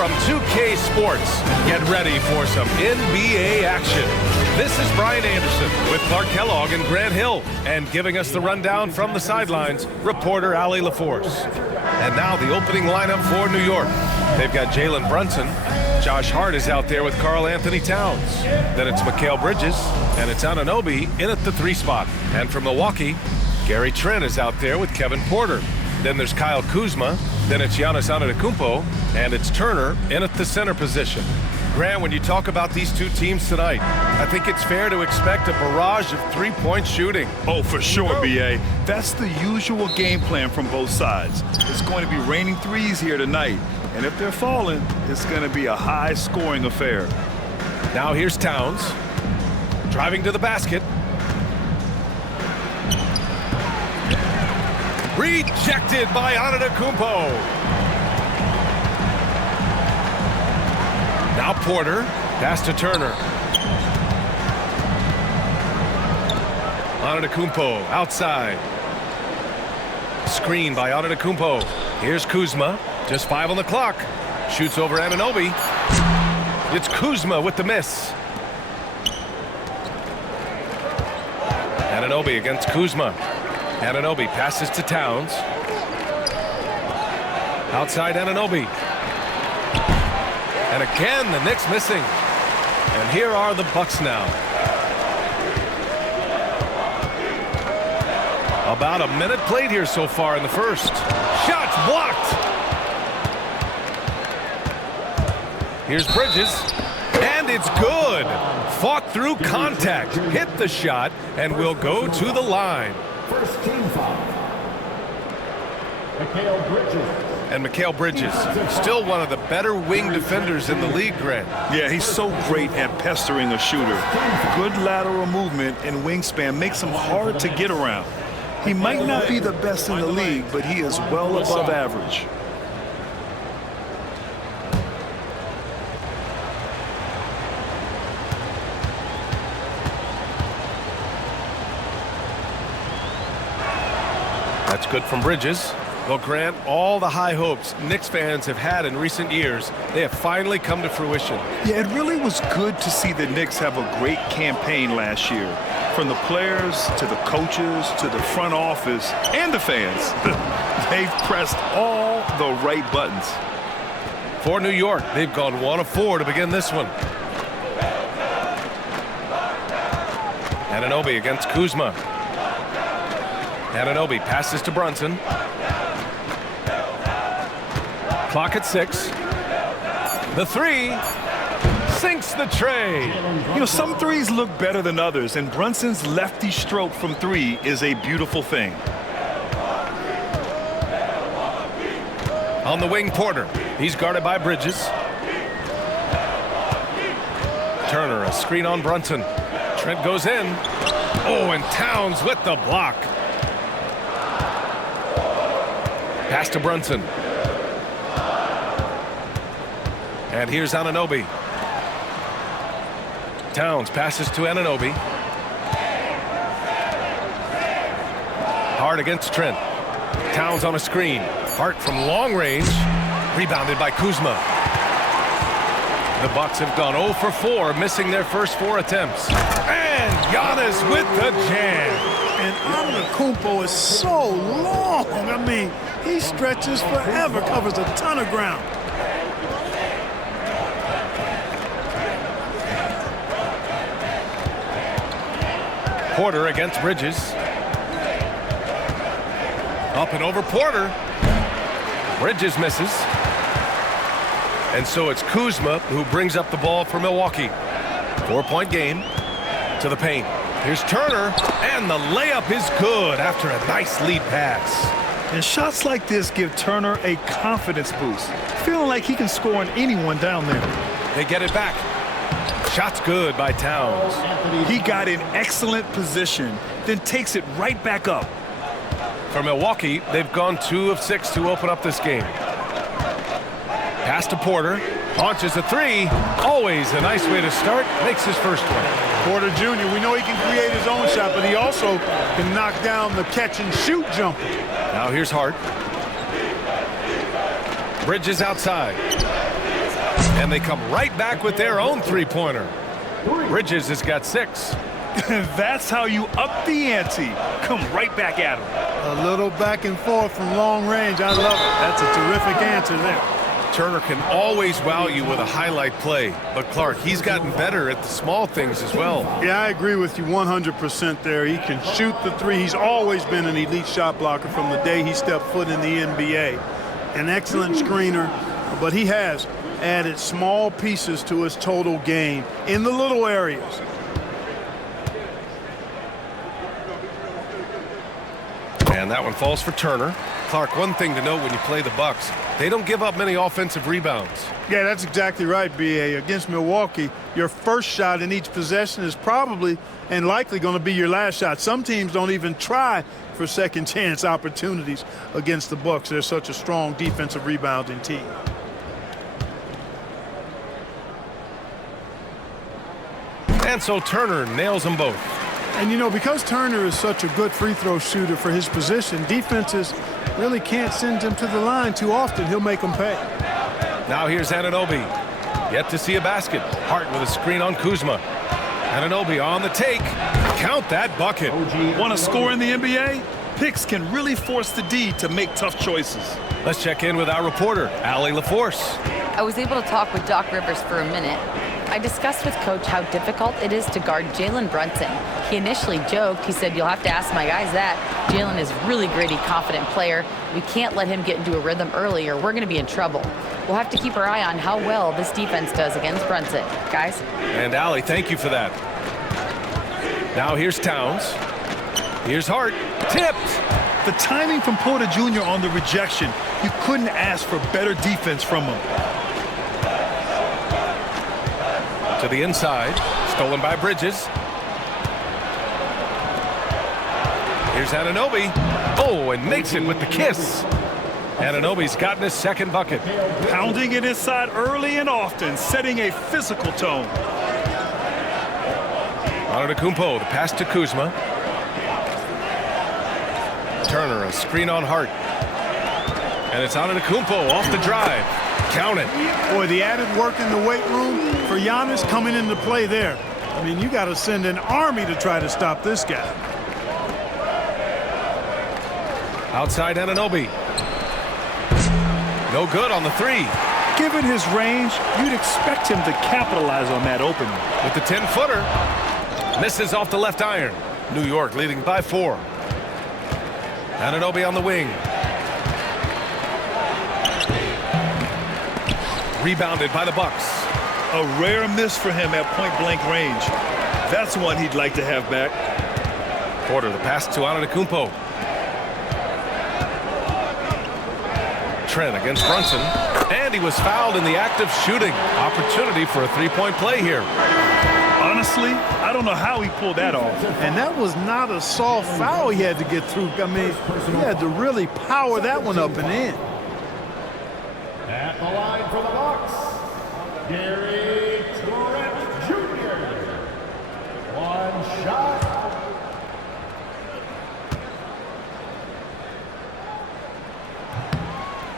from 2K Sports. Get ready for some NBA action. This is Brian Anderson with Clark Kellogg and Grant Hill. And giving us the rundown from the sidelines, reporter Allie LaForce. And now the opening lineup for New York. They've got Jalen Brunson. Josh Hart is out there with Karl Anthony Towns. Then it's Mikal Bridges, and it's Anunoby in at the 3 spot. And from Milwaukee, Gary Trent is out there with Kevin Porter. Then there's Kyle Kuzma. Then it's Giannis Antetokounmpo, and it's Turner in at the center position. Grant, when you talk about these two teams tonight, I think it's fair to expect a barrage of three-point shooting. Oh, for sure, B.A. That's the usual game plan from both sides. It's going to be raining threes here tonight, and if they're falling, it's going to be a high-scoring affair. Now here's Towns, driving to the basket. Rejected by Antetokounmpo. Now Porter, pass to Turner. Antetokounmpo outside. Screen by Antetokounmpo. Here's Kuzma, just 5 on the clock. Shoots over Anunoby. It's Kuzma with the miss. Anunoby against Kuzma. Anunoby passes to Towns. Outside Anunoby. And again, the Knicks missing. And here are the Bucks now. About a minute played here so far in the first. Shots blocked. Here's Bridges. And it's good. Fought through contact. Hit the shot and will go to the line. First team foul. Mikal Bridges. And Mikal Bridges, still one of the better wing defenders in the league, Grant. Yeah, he's so great at pestering a shooter. Good lateral movement and wingspan makes him hard to get around. He might not be the best in the league, but he is well above average. That's good from Bridges. Well, Grant, all the high hopes Knicks fans have had in recent years, they have finally come to fruition. Yeah, it really was good to see the Knicks have a great campaign last year. From the players to the coaches to the front office and the fans. They've pressed all the right buttons. For New York, they've gone 1 of 4 to begin this one. Anunoby against Kuzma. Anunoby passes to Brunson. Clock at 6. The 3 sinks the tray. You know, some threes look better than others, and Brunson's lefty stroke from 3 is a beautiful thing. On the wing, Porter. He's guarded by Bridges. Turner, a screen on Brunson. Trent goes in. Oh, and Towns with the block. Pass to Brunson. And here's Anunoby. Towns passes to Anunoby. Hart against Trent. Towns on a screen. Hart from long range. Rebounded by Kuzma. The Bucks have gone 0 for 4, missing their first 4 attempts. And Giannis with the jam. And Antetokounmpo is so long. I mean, he stretches forever, covers a ton of ground. Porter against Bridges. Up and over Porter. Bridges misses. And so it's Kuzma who brings up the ball for Milwaukee. 4-point game to the paint. Here's Turner, and the layup is good after a nice lead pass. And shots like this give Turner a confidence boost, feeling like he can score on anyone down there. They get it back. Shot's good by Towns. He got in excellent position, then takes it right back up. For Milwaukee, they've gone 2 of 6 to open up this game. Pass to Porter. Launches a 3. Always a nice way to start. Makes his first one. Porter Jr., we know he can create his own shot, but he also can knock down the catch-and-shoot jumper. Now here's Hart. Bridges outside. And they come right back with their own three-pointer. Bridges has got 6. That's how you up the ante. Come right back at him. A little back and forth from long range. I love it. That's a terrific answer there. Turner can always wow you with a highlight play. But Clark, he's gotten better at the small things as well. Yeah, I agree with you 100% there. He can shoot the three. He's always been an elite shot blocker from the day he stepped foot in the NBA. An excellent screener, but he has added small pieces to his total game in the little areas. And that one falls for Turner. Clark, one thing to note when you play the Bucks, they don't give up many offensive rebounds. Yeah, that's exactly right, B.A. Against Milwaukee, your first shot in each possession is probably and likely going to be your last shot. Some teams don't even try for second chance opportunities against the Bucks. They're such a strong defensive rebounding team. And so Turner nails them both. And, you know, because Turner is such a good free throw shooter for his position, defenses really can't send him to the line too often. He'll make them pay. Now here's Anunoby. Yet to see a basket. Hart with a screen on Kuzma. Anunoby on the take. Count that bucket. Want to score in the NBA? Picks can really force the D to make tough choices. Let's check in with our reporter, Allie LaForce. I was able to talk with Doc Rivers for a minute. I discussed with Coach how difficult it is to guard Jalen Brunson. He initially joked. He said, "You'll have to ask my guys that." Jalen is a really gritty, confident player. We can't let him get into a rhythm early or we're going to be in trouble. We'll have to keep our eye on how well this defense does against Brunson. Guys? And Allie, thank you for that. Now here's Towns. Here's Hart. Tipped. The timing from Porter Jr. on the rejection, you couldn't ask for better defense from him. To the inside. Stolen by Bridges. Here's Anunoby. Oh, and makes it with the kiss. Anunoby's gotten his second bucket. Pounding it inside early and often, setting a physical tone. Antetokounmpo, the pass to Kuzma. Turner, a screen on Hart. And it's Antetokounmpo off the drive. Count it. Boy, the added work in the weight room for Giannis coming into play there. I mean, you got to send an army to try to stop this guy. Outside Anunoby. No good on the three. Given his range, you'd expect him to capitalize on that opening. With the 10-footer. Misses off the left iron. New York leading by 4. Anunoby on the wing. Rebounded by the Bucks. A rare miss for him at point-blank range. That's one he'd like to have back. Porter, the pass to Antetokounmpo. Trent against Brunson. And he was fouled in the act of shooting. Opportunity for a three-point play here. Honestly, I don't know how he pulled that off. And that was not a soft foul he had to get through. I mean, he had to really power that one up and in. At the line for the Bucks, Gary Trent Jr. One shot.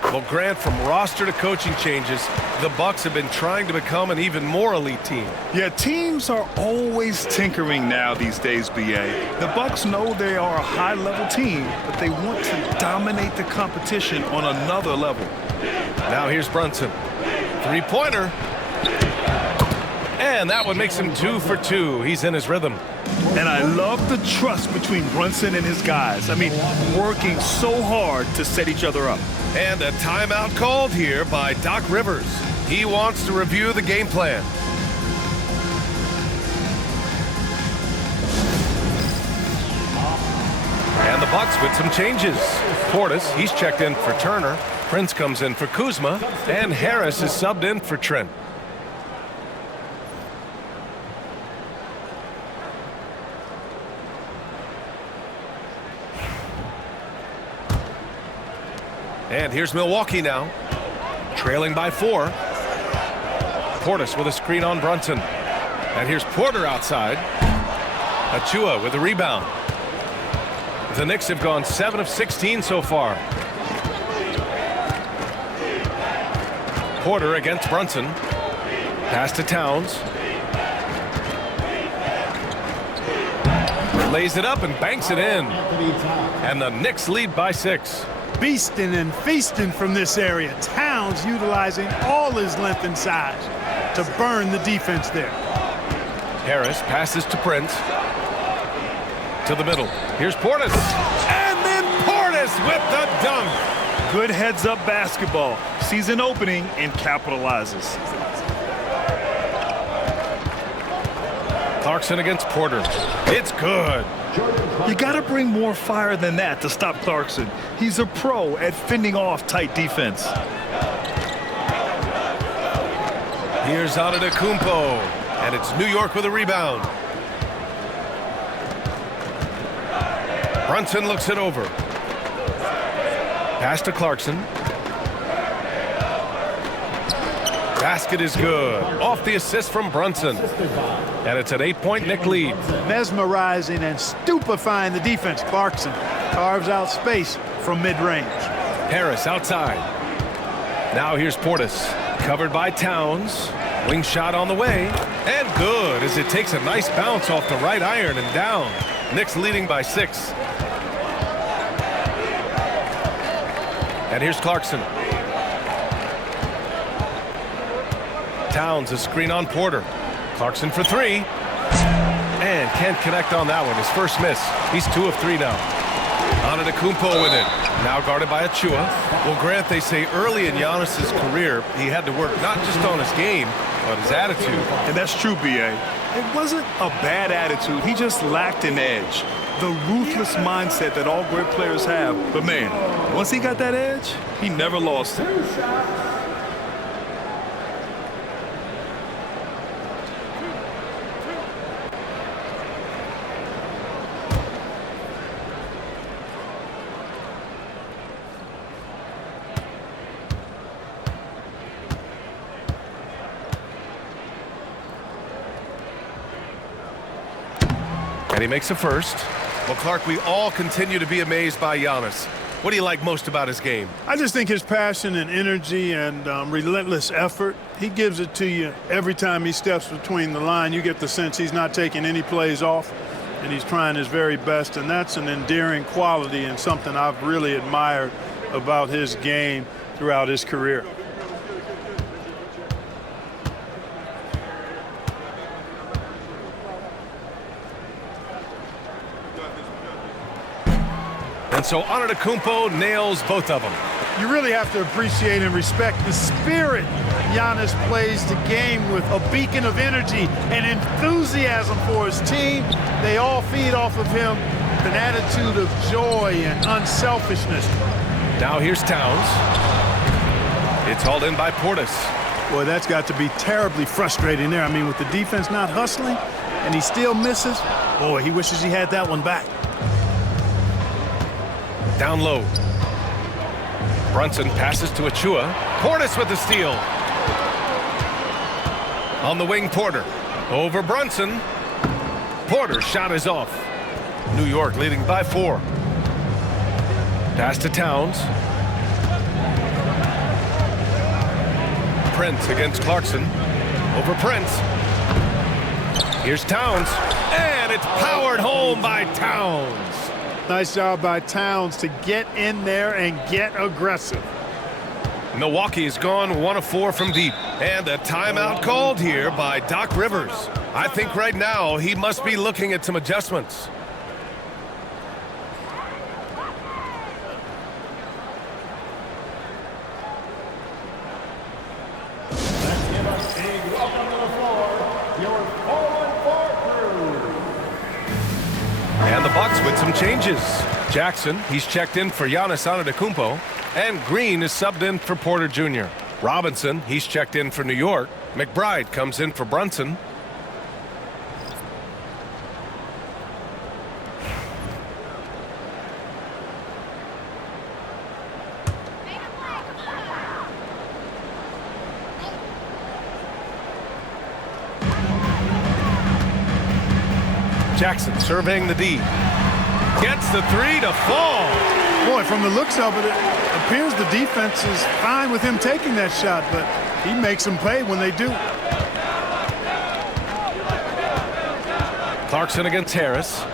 Well, Grant, from roster to coaching changes, the Bucks have been trying to become an even more elite team. Yeah, teams are always tinkering now these days, B.A. The Bucks know they are a high-level team, but they want to dominate the competition on another level. Now here's Brunson. Three-pointer. And that one makes him 2 for 2. He's in his rhythm. And I love the trust between Brunson and his guys. I mean, working so hard to set each other up. And a timeout called here by Doc Rivers. He wants to review the game plan. And the Bucks with some changes. Portis, he's checked in for Turner. Prince comes in for Kuzma. And Harris is subbed in for Trent. And here's Milwaukee now, trailing by 4. Portis with a screen on Brunson. And here's Porter outside. Achua with a rebound. The Knicks have gone 7 of 16 so far. Porter against Brunson. Pass to Towns. Lays it up and banks it in. And the Knicks lead by 6. Beasting and feasting from this area. Towns utilizing all his length and size to burn the defense there. Harris passes to Prince. To the middle. Here's Portis. And then Portis with the dunk. Good heads-up basketball. Sees an opening and capitalizes. Clarkson against Porter. It's good. You got to bring more fire than that to stop Clarkson. He's a pro at fending off tight defense. Here's Antetokounmpo. And it's New York with a rebound. Brunson looks it over. Pass to Clarkson. Basket is good. Off the assist from Brunson. And it's an 8-point Knick lead. Mesmerizing and stupefying the defense. Clarkson carves out space from mid-range. Harris outside. Now here's Portis. Covered by Towns. Wing shot on the way. And good as it takes a nice bounce off the right iron and down. Knicks leading by 6. And here's Clarkson. Towns, a screen on Porter. Clarkson for 3. And can't connect on that one. His first miss. He's 2 of 3 now. Antetokounmpo with it. Now guarded by Achua. Well, Grant, they say early in Giannis's career, he had to work not just on his game, but his attitude. And that's true, B.A. It wasn't a bad attitude. He just lacked an edge. The ruthless mindset that all great players have. But, man, once he got that edge, he never lost it. And he makes a first. Well, Clark, we all continue to be amazed by Giannis. What do you like most about his game? I just think his passion and energy and relentless effort, he gives it to you every time he steps between the line. You get the sense he's not taking any plays off, and he's trying his very best, and that's an endearing quality and something I've really admired about his game throughout his career. And so Antetokounmpo nails both of them. You really have to appreciate and respect the spirit Giannis plays the game with, a beacon of energy and enthusiasm for his team. They all feed off of him, an attitude of joy and unselfishness. Now here's Towns. It's hauled in by Portis. Boy, that's got to be terribly frustrating there. I mean, with the defense not hustling and he still misses, boy, he wishes he had that one back. Down low. Brunson passes to Achua. Portis with the steal. On the wing, Porter. Over Brunson. Porter's shot is off. New York leading by 4. Pass to Towns. Prince against Clarkson. Over Prince. Here's Towns. And it's powered home by Towns. Nice job by Towns to get in there and get aggressive. Milwaukee's gone 1 of 4 from deep. And a timeout called here by Doc Rivers. I think right now he must be looking at some adjustments. Let's give us a welcome to the floor, your 4-on-4 crew. And the Bucks with some changes. Jackson, he's checked in for Giannis Antetokounmpo. And Green is subbed in for Porter Jr. Robinson, he's checked in for New York. McBride comes in for Brunson. Jackson surveying the D. Gets the 3 to fall. Boy, from the looks of it, a appears the defense is fine with him taking that shot, but he makes them pay when they do. Clarkson against Harris.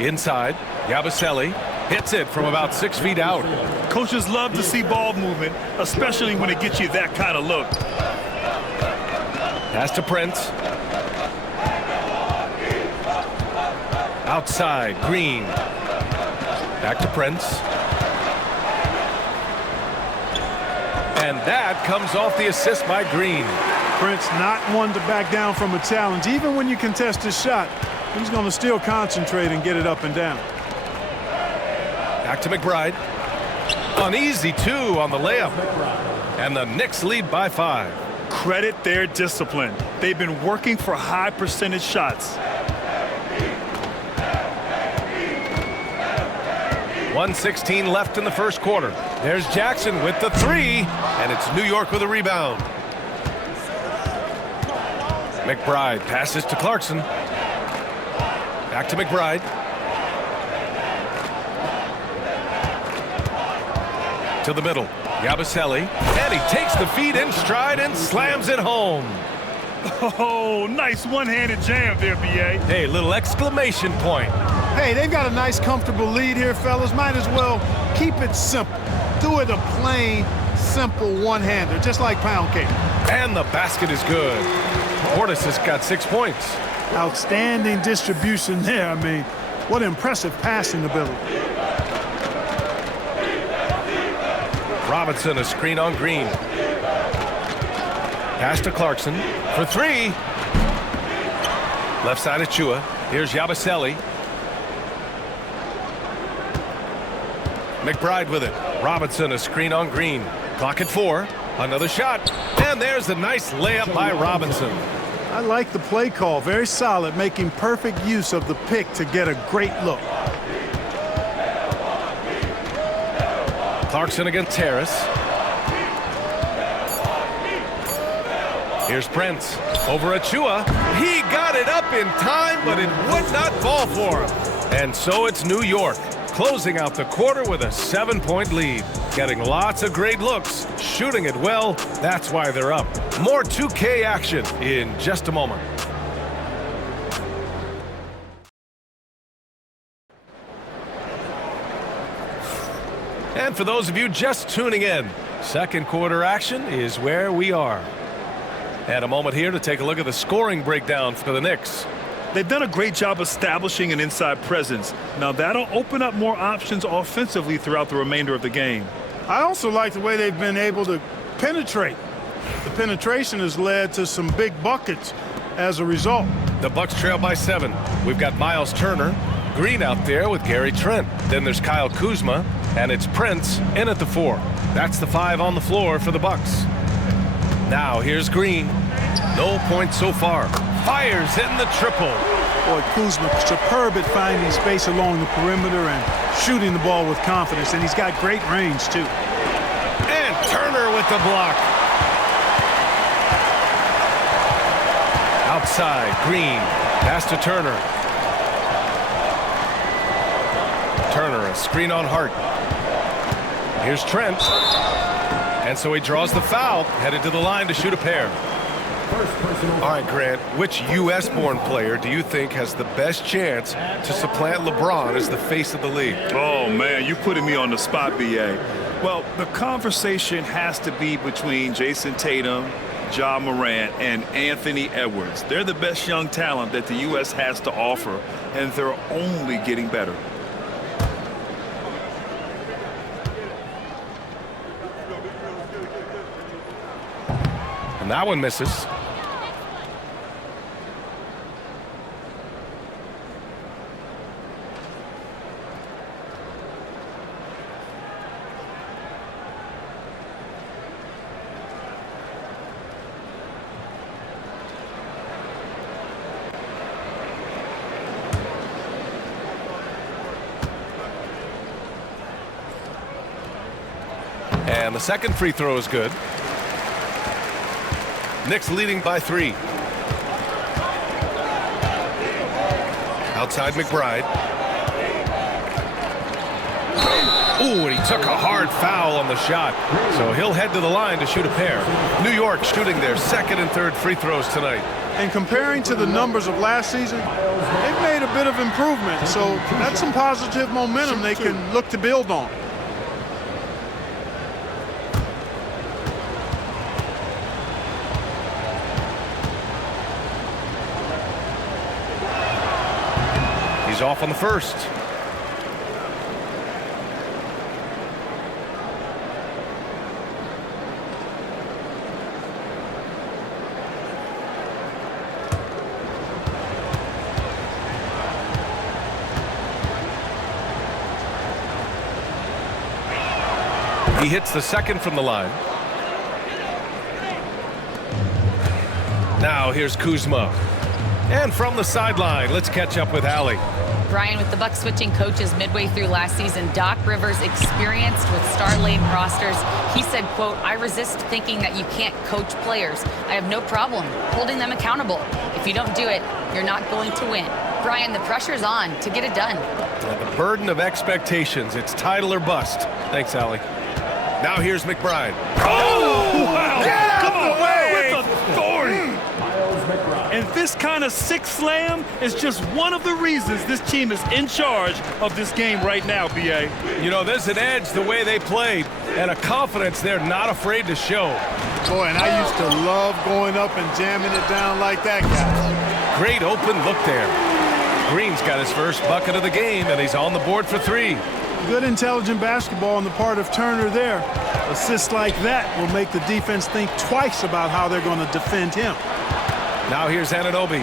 Inside, Yabusele hits it from about 6 feet out. Coaches love to see ball movement, especially when it gets you that kind of look. Pass to Prince. Outside, Green. Back to Prince. And that comes off the assist by Green. Prince not one to back down from a challenge. Even when you contest his shot, he's going to still concentrate and get it up and down. Back to McBride. An easy 2 on the layup. And the Knicks lead by 5. Credit their discipline. They've been working for high percentage shots. 1:16 left in the first quarter. There's Jackson with the 3, and it's New York with a rebound. McBride passes to Clarkson. Back to McBride. To the middle. Yabusele. And he takes the feed in stride and slams it home. Oh, nice one-handed jam there, B.A. Hey, little exclamation point. Hey, they've got a nice, comfortable lead here, fellas. Might as well keep it simple. Do it a plain, simple one-hander, just like pound cake. And the basket is good. Portis has got 6 points. Outstanding distribution there. I mean, what impressive passing ability. Robinson, a screen on Green. Pass to Clarkson for 3. Left side of Chua. Here's Yabusele. McBride with it. Robinson, a screen on Green. Clock at 4. Another shot. And there's a nice layup by Robinson. I like the play call. Very solid, making perfect use of the pick to get a great look. Clarkson against Harris. Here's Prince. Over Achua. He got it up in time, but it would not fall for him. And so it's New York, closing out the quarter with a 7-point lead. Getting lots of great looks, shooting it well. That's why they're up. More 2K action in just a moment. And for those of you just tuning in, second quarter action is where we are. And a moment here to take a look at the scoring breakdown for the Knicks. They've done a great job establishing an inside presence. Now that'll open up more options offensively throughout the remainder of the game. I also like the way they've been able to penetrate. The penetration has led to some big buckets as a result. The Bucks trail by 7. We've got Miles Turner, Green out there with Gary Trent. Then there's Kyle Kuzma, and it's Prince in at the 4. That's the 5 on the floor for the Bucks. Now here's Green. No points so far. Fires hitting the triple. Boy, Kuzma superb at finding space along the perimeter and shooting the ball with confidence, and he's got great range too. And Turner with the block. Outside, Green. Pass to Turner. Turner, a screen on Hart. Here's Trent. And so he draws the foul, headed to the line to shoot a pair. All right, Grant, which U.S.-born player do you think has the best chance to supplant LeBron as the face of the league? Oh, man, you're putting me on the spot, B.A. Well, the conversation has to be between Jason Tatum, Ja Morant, and Anthony Edwards. They're the best young talent that the U.S. has to offer, and they're only getting better. And that one misses. And the second free throw is good. Knicks leading by 3. Outside McBride. Ooh, and he took a hard foul on the shot. So he'll head to the line to shoot a pair. New York shooting their second and third free throws tonight. And comparing to the numbers of last season, they've made a bit of improvement. So that's some positive momentum they can look to build on. He's off on the first. He hits the second from the line. Now here's Kuzma. And from the sideline, let's catch up with Allie. Brian, with the Bucks switching coaches midway through last season, Doc Rivers, experienced with star-laden rosters, he said, quote, "I resist thinking that you can't coach players. I have no problem holding them accountable. If you don't do it, you're not going to win." Brian, the pressure's on to get it done. The burden of expectations. It's title or bust. Thanks, Allie. Now here's McBride. Oh, wow. Get out Come the on, way! with authority. And this kind of sick slam is just one of the reasons this team is in charge of this game right now, B.A. You know, there's an edge the way they played and a confidence they're not afraid to show. Boy, and I used to love going up and jamming it down like that, guy. Great open look there. Green's got his first bucket of the game, and he's on the board for three. Good intelligent basketball on the part of Turner there. Assists like that will make the defense think twice about how they're going to defend him. Now here's Anunoby.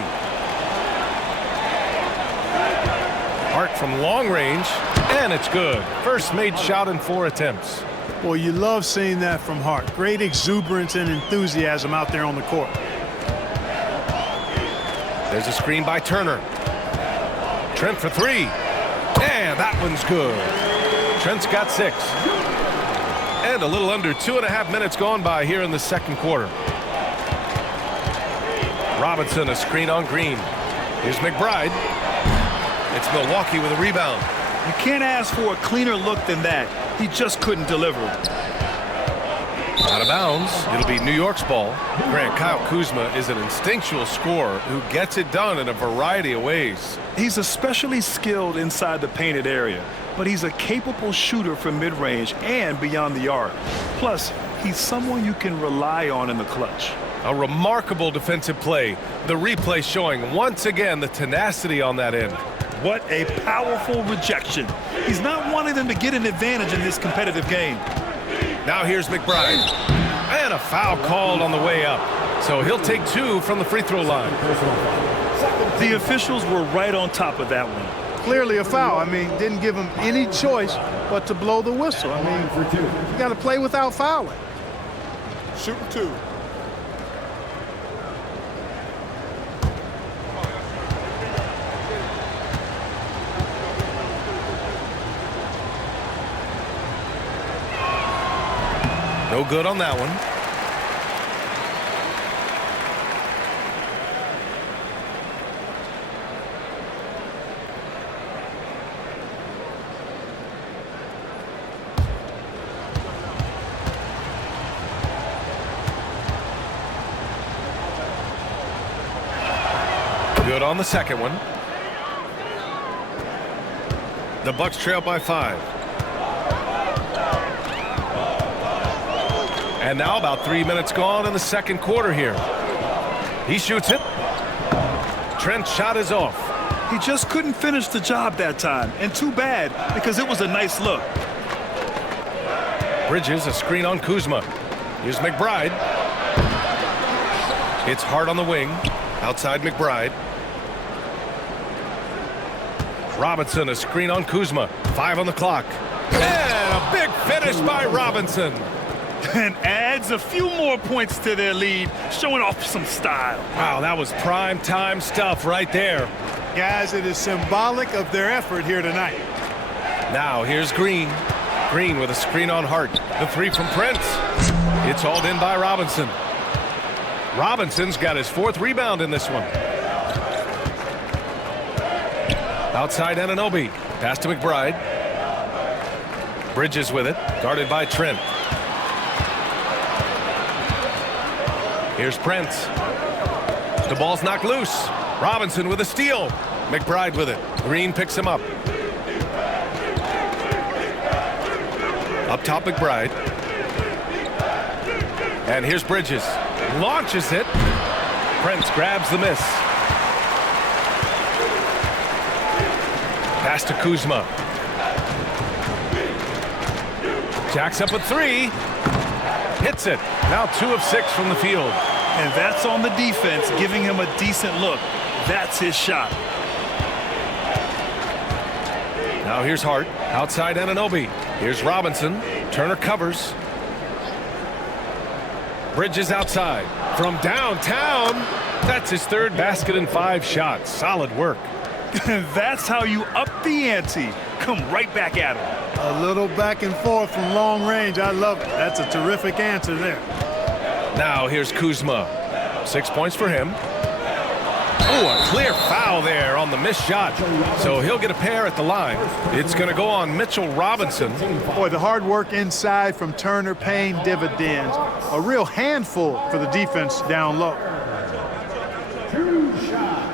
Hart from long range, and it's good. First made shot in 4 attempts. Boy, you love seeing that from Hart. Great exuberance and enthusiasm out there on the court. There's a screen by Turner. Trent for three. And that one's good. Trent's got 6. And a little under 2.5 minutes gone by here in the second quarter. Robinson, a screen on Green. Here's McBride. It's Milwaukee with a rebound. You can't ask for a cleaner look than that. He just couldn't deliver. Out of bounds. It'll be New York's ball. Grant, Kyle Kuzma is an instinctual scorer who gets it done in a variety of ways. He's especially skilled inside the painted area, but he's a capable shooter from mid-range and beyond the arc. Plus, he's someone you can rely on in the clutch. A remarkable defensive play. The replay showing once again the tenacity on that end. What a powerful rejection. He's not wanting them to get an advantage in this competitive game. Now here's McBride. And a foul called on the way up. So he'll take 2 from the free throw line. The officials were right on top of that one. Clearly a foul. I mean, didn't give him any choice but to blow the whistle. I mean, you got to play without fouling. Shooting 2. No good on that one. Good on the second one. The Bucks trail by 5. And now about 3 minutes gone in the second quarter here. He shoots it. Trent's shot is off. He just couldn't finish the job that time, and too bad because it was a nice look. Bridges, a screen on Kuzma. Here's McBride. It's Hart on the wing. Outside McBride. Robinson, a screen on Kuzma. 5 on the clock. And a big finish by Robinson. And adds a few more points to their lead, showing off some style. Wow, that was prime time stuff right there. Guys, it is symbolic of their effort here tonight. Now here's Green. Green with a screen on Hart. The 3 from Prince. It's hauled in by Robinson. Robinson's got his 4th rebound in this one. Outside Anunoby. Pass to McBride. Bridges with it, guarded by Trent. Here's Prince. The ball's knocked loose. Robinson with a steal. McBride with it. Green picks him up. Up top, McBride. And here's Bridges. Launches it. Prince grabs the miss. Pass to Kuzma. Jacks up a three. Hits it. Now 2 of 6 from the field. And that's on the defense, giving him a decent look. That's his shot. Now here's Hart. Outside Anunoby. Here's Robinson. Turner covers. Bridges outside. From downtown. That's his 3rd basket in 5 shots. Solid work. That's how you up the ante. Come right back at him. A little back and forth from long range. I love it. That's a terrific answer there. Now here's Kuzma. 6 points for him. Oh, a clear foul there on the missed shot. So he'll get a pair at the line. It's going to go on Mitchell Robinson. Boy, the hard work inside from Turner paying dividends. A real handful for the defense down low. 2 shots.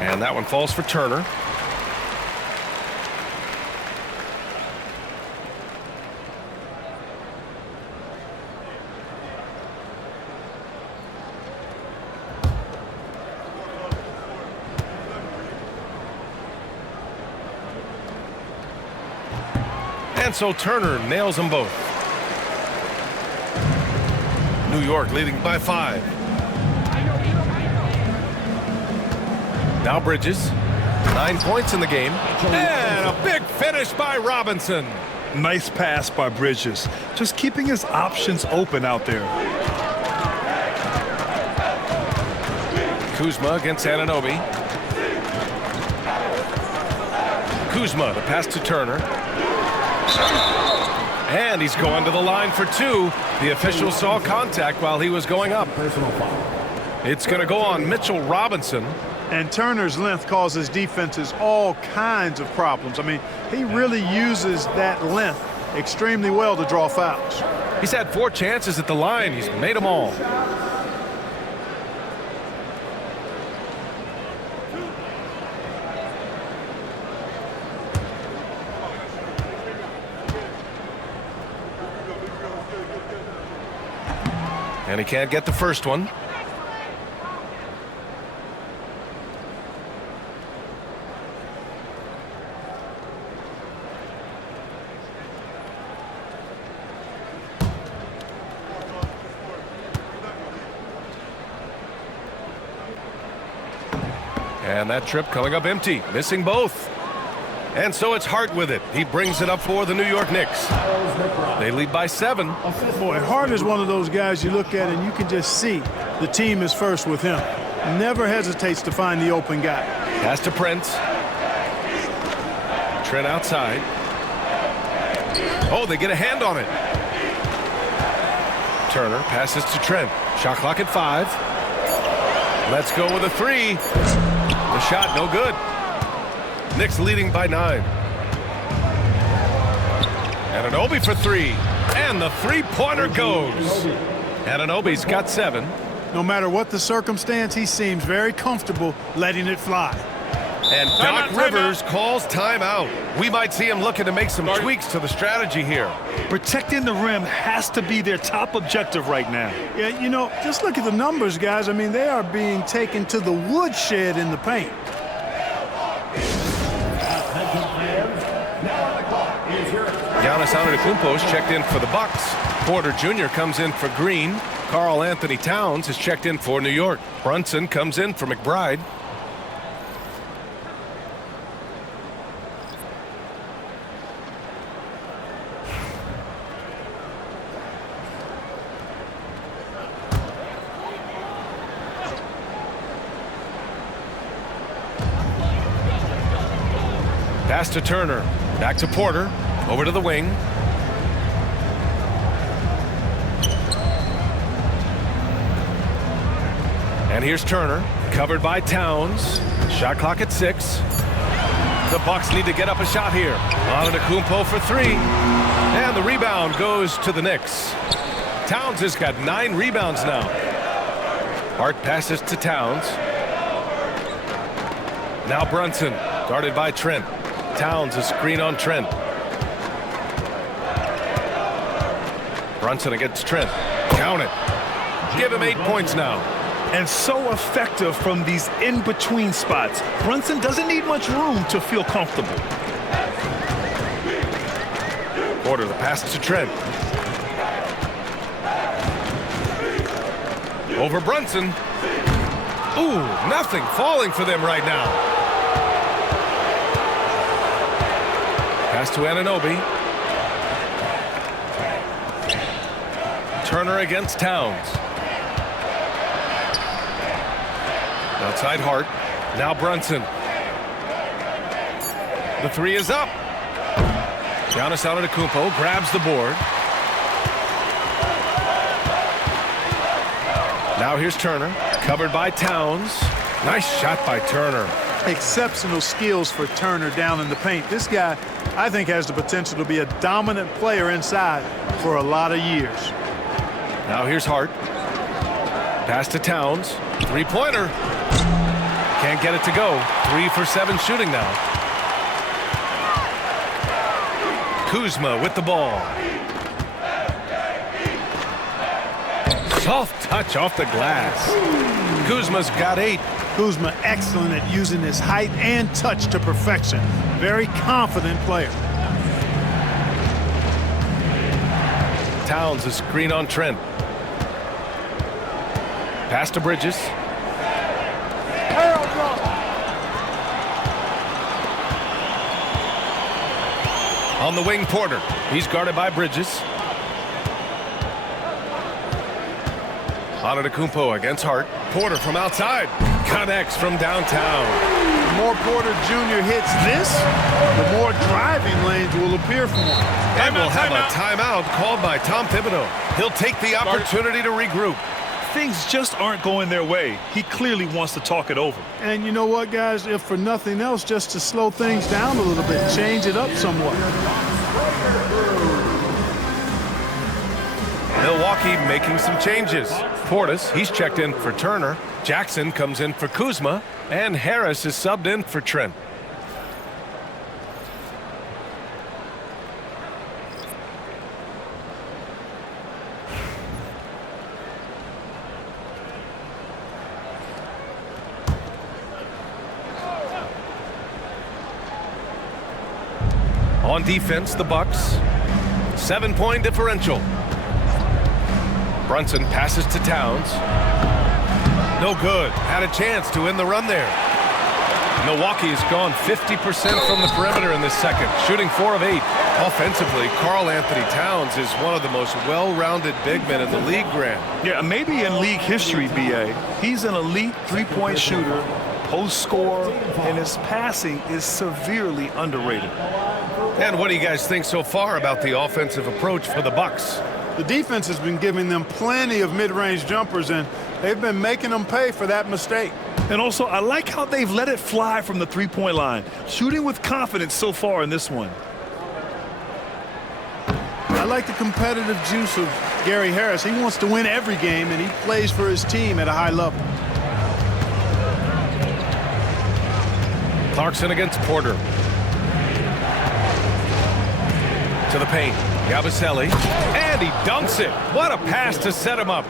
And that one falls for Turner. And so Turner nails them both. New York leading by 5. Now Bridges. 9 points in the game. And a big finish by Robinson. Nice pass by Bridges. Just keeping his options open out there. Kuzma against Anunoby. Kuzma, the pass to Turner. And he's going to the line for 2. The official saw contact while he was going up. It's going to go on Mitchell Robinson. And Turner's length causes defenses all kinds of problems. I mean, he really uses that length extremely well to draw fouls. He's had 4 chances at the line. He's made them all. And he can't get the first one. And that trip coming up empty, missing both. And so it's Hart with it. He brings it up for the New York Knicks. They lead by 7. Boy, Hart is one of those guys you look at and you can just see the team is first with him. Never hesitates to find the open guy. Pass to Prince. Trent outside. Oh, they get a hand on it. Turner passes to Trent. Shot clock at 5. Let's go with a 3. The shot no good. Knicks leading by 9. Anunoby for 3. And the 3-pointer goes. Anunoby's got 7. No matter what the circumstance, he seems very comfortable letting it fly. And Doc Rivers calls timeout. We might see him looking to make some tweaks to the strategy here. Protecting the rim has to be their top objective right now. Yeah, you know, just look at the numbers, guys. I mean, they are being taken to the woodshed in the paint. Giannis Antetokounmpo checked in for the Bucks. Porter Jr. comes in for Green. Karl Anthony Towns is checked in for New York. Brunson comes in for McBride. Pass to Turner. Back to Porter. Over to the wing. And here's Turner, covered by Towns. Shot clock at 6. The Bucks need to get up a shot here. Antetokounmpo for 3. And the rebound goes to the Knicks. Towns has got 9 rebounds now. Hart passes to Towns. Now Brunson, guarded by Trent. Towns, a screen on Trent. Brunson against Trent. Count it. Give him 8 points now. And so effective from these in-between spots. Brunson doesn't need much room to feel comfortable. Porter, the pass to Trent. Over Brunson. Ooh, nothing falling for them right now. Pass to Anunoby. Turner against Towns. Outside Hart. Now Brunson. The 3 is up. Giannis Antetokounmpo grabs the board. Now here's Turner, covered by Towns. Nice shot by Turner. Exceptional skills for Turner down in the paint. This guy, I think, has the potential to be a dominant player inside for a lot of years. Now here's Hart. Pass to Towns. 3-pointer. Can't get it to go. 3 for 7 shooting now. Kuzma with the ball. Soft touch off the glass. Kuzma's got 8. Kuzma excellent at using his height and touch to perfection. Very confident player. Towns, a screen on Trent. Pass to Bridges. On the wing, Porter. He's guarded by Bridges. Antetokounmpo against Hart. Porter from outside. Connects from downtown. The more Porter Jr. hits this, the more driving lanes will appear for him. And we'll have a timeout called by Tom Thibodeau. He'll take the opportunity to regroup. Things just aren't going their way. He clearly wants to talk it over. And you know what, guys? If for nothing else, just to slow things down a little bit, change it up somewhat. Milwaukee making some changes. Portis, he's checked in for Turner. Jackson comes in for Kuzma. And Harris is subbed in for Trent. On defense, the Bucks. 7-point differential. Brunson passes to Towns. No good. Had a chance to end the run there. Milwaukee has gone 50% from the perimeter in this second, shooting 4 of 8. Offensively, Karl Anthony Towns is one of the most well-rounded big men in the league, Grant. Yeah, maybe in league history, B.A. He's an elite three-point shooter, post scorer, and his passing is severely underrated. And what do you guys think so far about the offensive approach for the Bucks? The defense has been giving them plenty of mid-range jumpers, and they've been making them pay for that mistake. And also, I like how they've let it fly from the three-point line, shooting with confidence so far in this one. I like the competitive juice of Gary Harris. He wants to win every game, and he plays for his team at a high level. Clarkson against Porter. To the paint. Yabusele. And he dunks it. What a pass to set him up.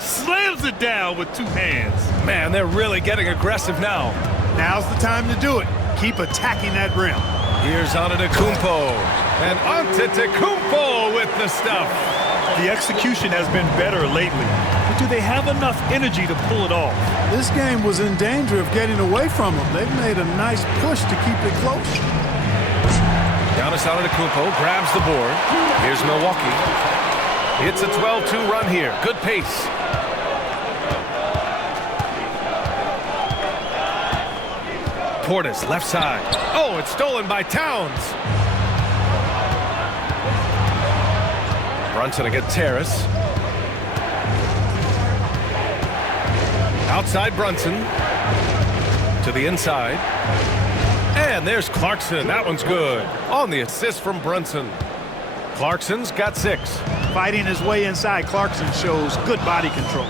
Slams it down with 2 hands. Man, they're really getting aggressive now. Now's the time to do it. Keep attacking that rim. Here's Antetokounmpo. And Antetokounmpo with the stuff. The execution has been better lately. But do they have enough energy to pull it off? This game was in danger of getting away from them. They've made a nice push to keep it close. Giannis Antetokounmpo grabs the board. Here's Milwaukee. It's a 12-2 run here. Good pace. Portis, left side. Oh, it's stolen by Towns. Brunson against Harris. Outside Brunson. To the inside. And there's Clarkson. That one's good. On the assist from Brunson. Clarkson's got 6. Fighting his way inside, Clarkson shows good body control.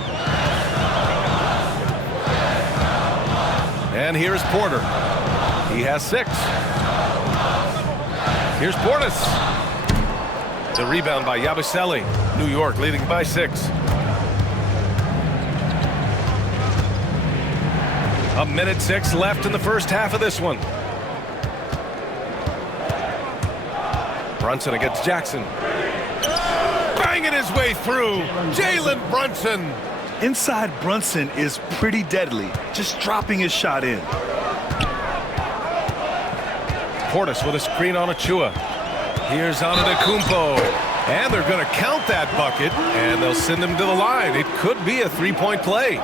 And here's Porter. He has 6. Here's Portis. The rebound by Yabusele. New York leading by 6. A minute 6 left in the first half of this one. Brunson against Jackson. Banging his way through. Jalen Brunson. Inside Brunson is pretty deadly, just dropping his shot in. Portis with a screen on Achua. Here's Antetokounmpo. And they're going to count that bucket, and they'll send him to the line. It could be a 3-point play.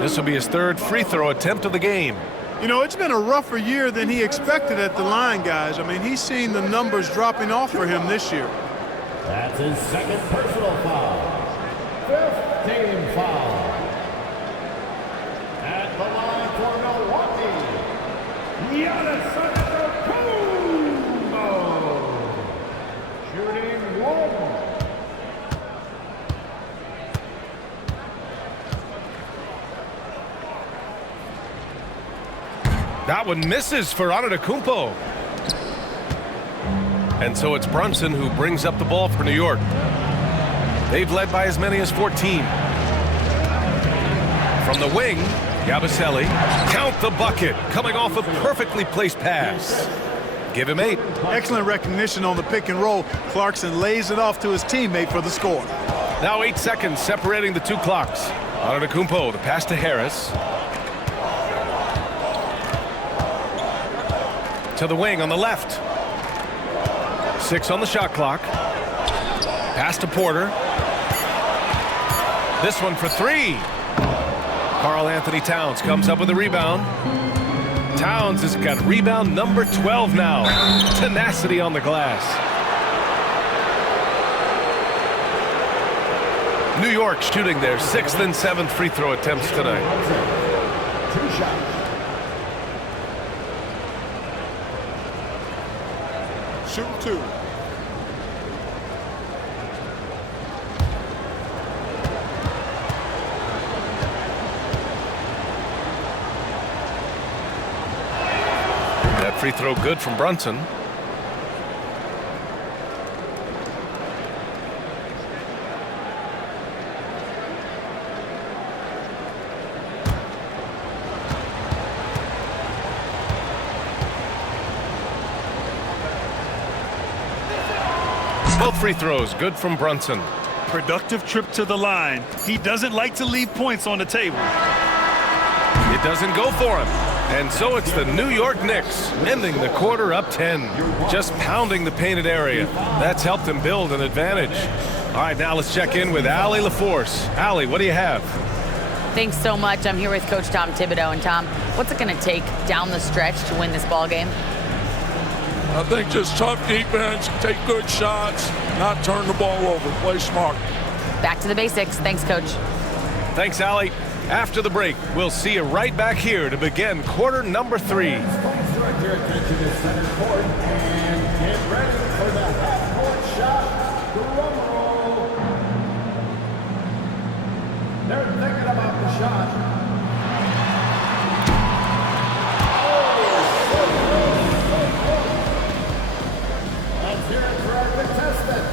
This will be his 3rd free throw attempt of the game. You know, it's been a rougher year than he expected at the line, guys. I mean, he's seen the numbers dropping off for him this year. That's his 2nd personal foul. 5th team foul. At the line for Milwaukee, Giannis Antetokounmpo. Shooting 1. That one misses for Antetokounmpo. And so it's Brunson who brings up the ball for New York. They've led by as many as 14. From the wing, Yabusele. Count the bucket. Coming off a perfectly placed pass. Give him 8. Excellent recognition on the pick and roll. Clarkson lays it off to his teammate for the score. Now 8 seconds separating the 2 clocks. Antetokounmpo, the pass to Harris. To the wing on the left. 6 on the shot clock. Pass to Porter. This one for 3. Karl Anthony Towns comes up with a rebound. Towns has got rebound number 12 now. Tenacity on the glass. New York shooting their 6th and 7th free throw attempts tonight. 2 shots. Shooting 2. That free throw good from Brunson. Both free throws good from Brunson. Productive trip to the line. He doesn't like to leave points on the table. It doesn't go for him. And so it's the New York Knicks ending the quarter up 10. Just pounding the painted area. That's helped them build an advantage. All right, now let's check in with Allie LaForce. Allie, what do you have? Thanks so much. I'm here with Coach Tom Thibodeau. And Tom, what's it going to take down the stretch to win this ball game? I think just tough defense, take good shots, not turn the ball over, play smart. Back to the basics. Thanks, Coach. Thanks, Allie. After the break, we'll see you right back here to begin quarter number 3. Direct your attention to center court and get ready for the half-court shot. Drum roll. They're thinking about the shot. Let's hear it for our contestant.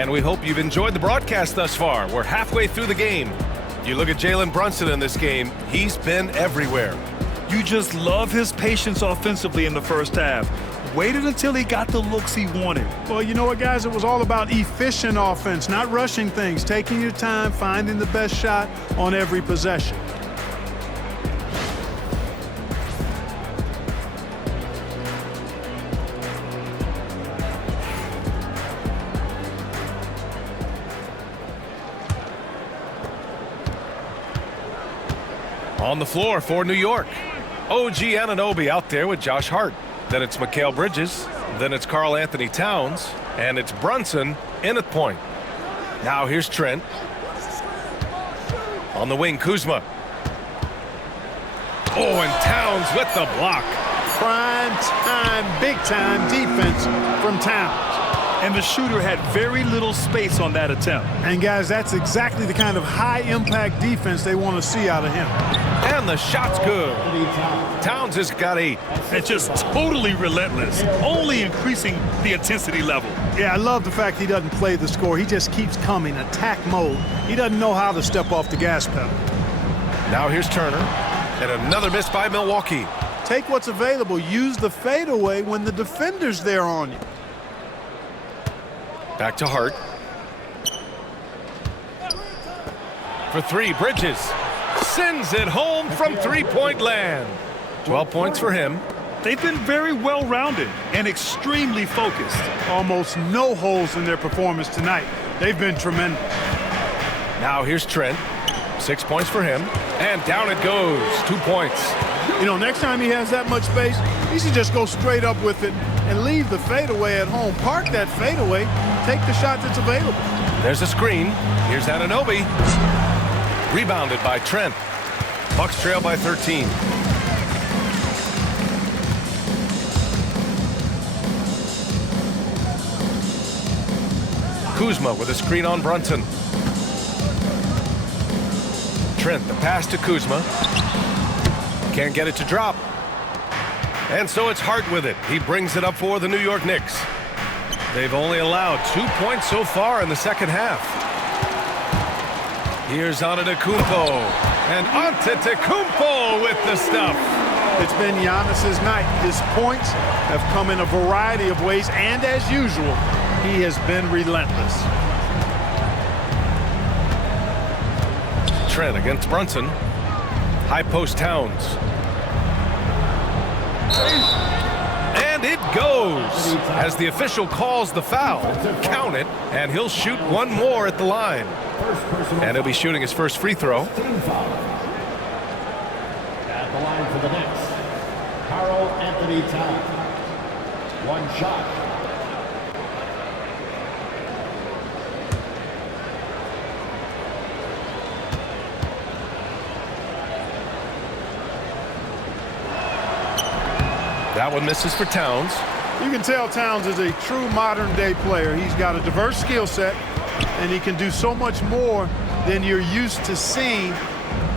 And we hope you've enjoyed the broadcast thus far. We're halfway through the game. You look at Jalen Brunson in this game, he's been everywhere. You just love his patience offensively in the first half. Waited until he got the looks he wanted. Well, you know what, guys? It was all about efficient offense, not rushing things, taking your time, finding the best shot on every possession. On the floor for New York, OG Anunoby out there with Josh Hart. Then it's Mikal Bridges. Then it's Karl Anthony Towns. And it's Brunson in at point. Now here's Trent. On the wing, Kuzma. Oh, and Towns with the block. Prime time, big time defense from Towns. And the shooter had very little space on that attempt. And guys, that's exactly the kind of high impact defense they want to see out of him. And the shot's good. Towns has got 8. And just totally relentless, only increasing the intensity level. Yeah, I love the fact he doesn't play the score. He just keeps coming, attack mode. He doesn't know how to step off the gas pedal. Now here's Turner. And another miss by Milwaukee. Take what's available. Use the fadeaway when the defender's there on you. Back to Hart. For 3, Bridges. Sends it home from three-point land. 12 points for him. They've been very well-rounded and extremely focused. Almost no holes in their performance tonight. They've been tremendous. Now here's Trent. 6 points for him. And down it goes. 2 points. You know, next time he has that much space, he should just go straight up with it and leave the fadeaway at home. Park that fadeaway. Take the shot that's available. There's a screen. Here's Anunoby. Rebounded by Trent. Bucks trail by 13. Kuzma with a screen on Brunson. Trent, the pass to Kuzma. Can't get it to drop. And so it's Hart with it. He brings it up for the New York Knicks. They've only allowed 2 points so far in the second half. Here's Antetokounmpo. And Antetokounmpo with the stuff. It's been Giannis's night. His points have come in a variety of ways, and as usual, he has been relentless. Trent against Brunson. High post Towns. And it goes. As the official calls the foul, count it, and he'll shoot one more at the line. And he'll be shooting his first free throw. At the line for the Knicks, Karl Anthony Towns. 1 shot. That one misses for Towns. You can tell Towns is a true modern-day player. He's got a diverse skill set, and he can do so much more than you're used to seeing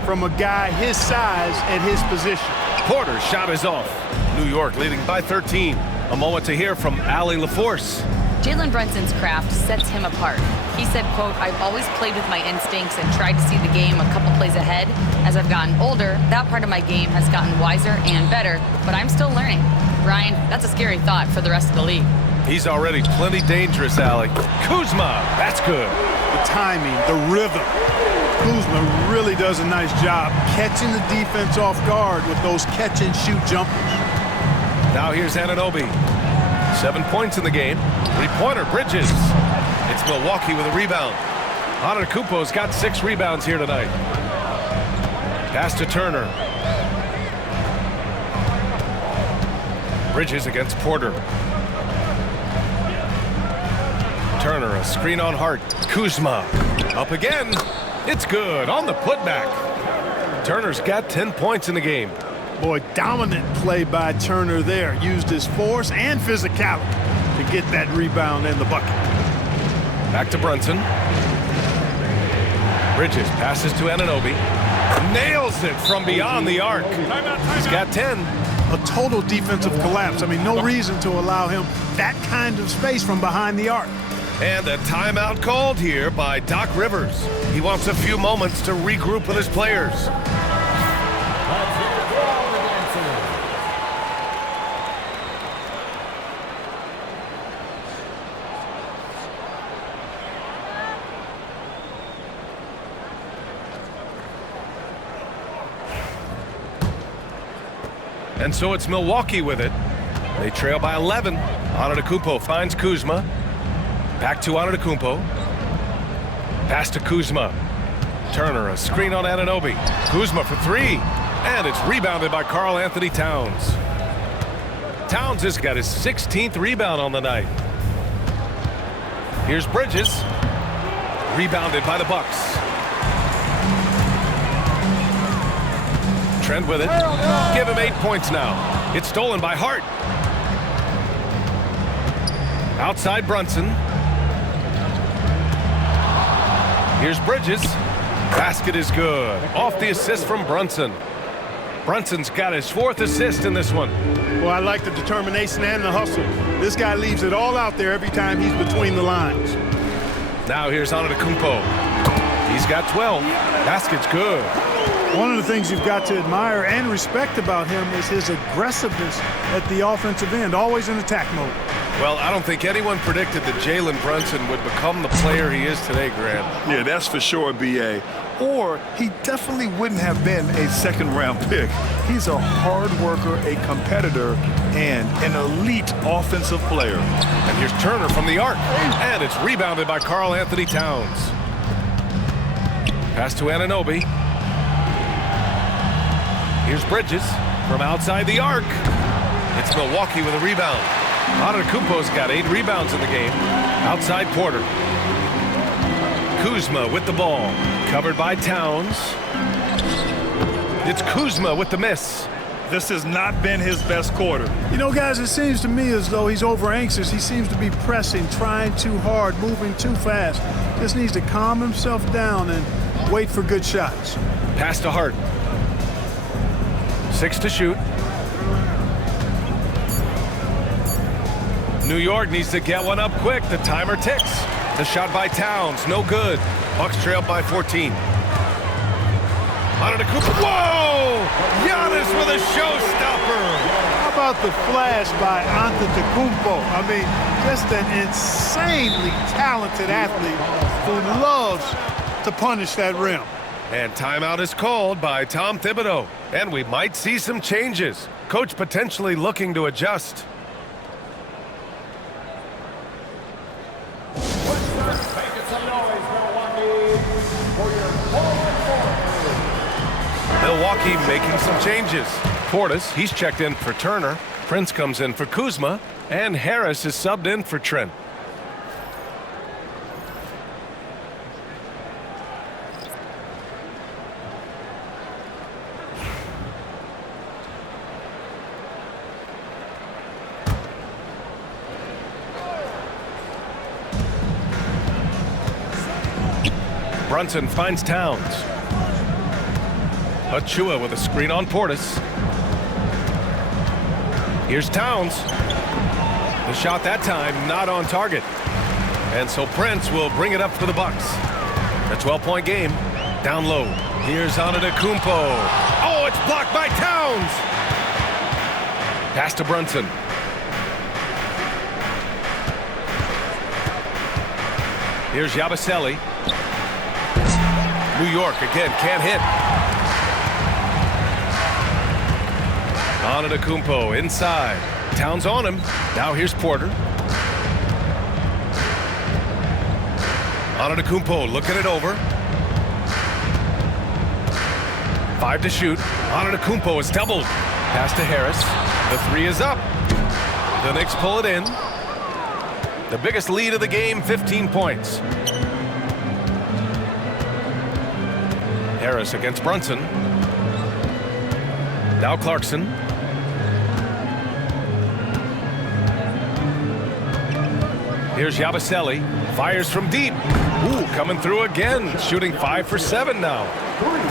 from a guy his size at his position. Porter's shot is off. New York leading by 13. A moment to hear from Allie LaForce. Jalen Brunson's craft sets him apart. He said, quote, "I've always played with my instincts and tried to see the game a couple plays ahead. As I've gotten older, that part of my game has gotten wiser and better, but I'm still learning." Brian, that's a scary thought for the rest of the league. He's already plenty dangerous, Allie. Kuzma, that's good. The timing, the rhythm. Kuzma really does a nice job catching the defense off guard with those catch-and-shoot jumpers. Now here's Anunoby. 7 points in the game. Three-pointer, Bridges. It's Milwaukee with a rebound. Antetokounmpo's got 6 rebounds here tonight. Pass to Turner. Bridges against Porter. Turner, a screen on Hart. Kuzma, up again. It's good on the putback. Turner's got 10 points in the game. Boy, dominant play by Turner there. Used his force and physicality to get that rebound and the bucket. Back to Brunson. Bridges passes to Anunoby. Nails it from beyond the arc. He's got 10. A total defensive collapse. I mean, no reason to allow him that kind of space from behind the arc. And a timeout called here by Doc Rivers. He wants a few moments to regroup with his players. Let's hear it for all the dancers. And so it's Milwaukee with it. They trail by 11. Antetokounmpo finds Kuzma. Back to Antetokounmpo. Pass to Kuzma. Turner, a screen on Anunoby. Kuzma for three. And it's rebounded by Karl Anthony Towns. Towns has got his 16th rebound on the night. Here's Bridges. Rebounded by the Bucks. Trent with it. Give him 8 points now. It's stolen by Hart. Outside Brunson. Here's Bridges. Basket is good. Off the assist from Brunson. Brunson's got his 4th assist in this one. Well, I like the determination and the hustle. This guy leaves it all out there every time he's between the lines. Now here's Antetokounmpo. He's got 12. Basket's good. One of the things you've got to admire and respect about him is his aggressiveness at the offensive end, always in attack mode. Well, I don't think anyone predicted that Jalen Brunson would become the player he is today, Grant. Yeah, that's for sure, B.A. Or he definitely wouldn't have been a second-round pick. He's a hard worker, a competitor, and an elite offensive player. And here's Turner from the arc. And it's rebounded by Karl Anthony Towns. Pass to Anunoby. Here's Bridges from outside the arc. It's Milwaukee with a rebound. Antetokounmpo's got 8 rebounds in the game. Outside Porter. Kuzma with the ball. Covered by Towns. It's Kuzma with the miss. This has not been his best quarter. You know, guys, it seems to me as though he's over anxious. He seems to be pressing, trying too hard, moving too fast. Just needs to calm himself down and wait for good shots. Pass to Hart. 6 to shoot. New York needs to get one up quick. The timer ticks. The shot by Towns, no good. Bucks trail by 14. Antetokounmpo. Whoa! Giannis with a showstopper. How about the flash by Antetokounmpo? I mean, just an insanely talented athlete who loves to punish that rim. And timeout is called by Tom Thibodeau. And we might see some changes. Coach potentially looking to adjust. Make some noise, Milwaukee, for your forward four. Milwaukee making some changes. Portis, he's checked in for Turner. Prince comes in for Kuzma. And Harris is subbed in for Trent. Brunson finds Towns. Achua with a screen on Portis. Here's Towns. The shot that time not on target. And so Prince will bring it up for the Bucks. A 12-point game. Down low. Here's Antetokounmpo. Oh, it's blocked by Towns. Pass to Brunson. Here's Yabusele. New York again can't hit. Antetokounmpo inside. Towns on him. Now here's Porter. Antetokounmpo looking it over. 5 to shoot. Antetokounmpo is doubled. Pass to Harris. The 3 is up. The Knicks pull it in. The biggest lead of the game, 15 points. Harris against Brunson. Now Clarkson. Here's Yabusele. Fires from deep. Ooh, coming through again. Shooting 5 for 7 now.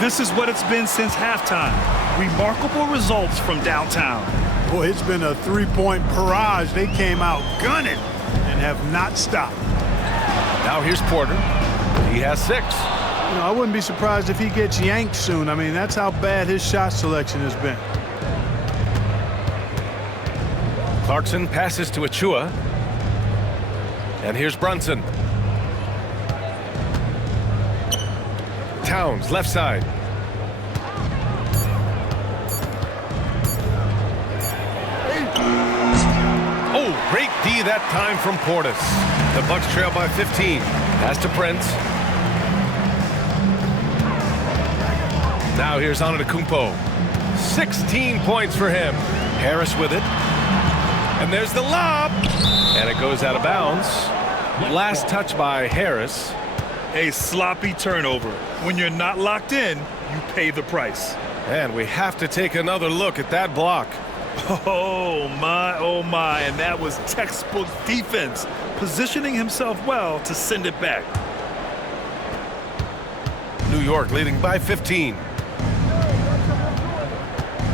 This is what it's been since halftime. Remarkable results from downtown. Boy, it's been a three-point barrage. They came out gunning and have not stopped. Now here's Porter. He has 6. You know, I wouldn't be surprised if he gets yanked soon. I mean, that's how bad his shot selection has been. Clarkson passes to Achua. And here's Brunson. Towns, left side. Oh, great D that time from Portis. The Bucks trail by 15. Pass to Prince. Now here's Antetokounmpo. 16 points for him. Harris with it. And there's the lob. And it goes out of bounds. Last touch by Harris. A sloppy turnover. When you're not locked in, you pay the price. And we have to take another look at that block. Oh my, and that was textbook defense, positioning himself well to send it back. New York leading by 15.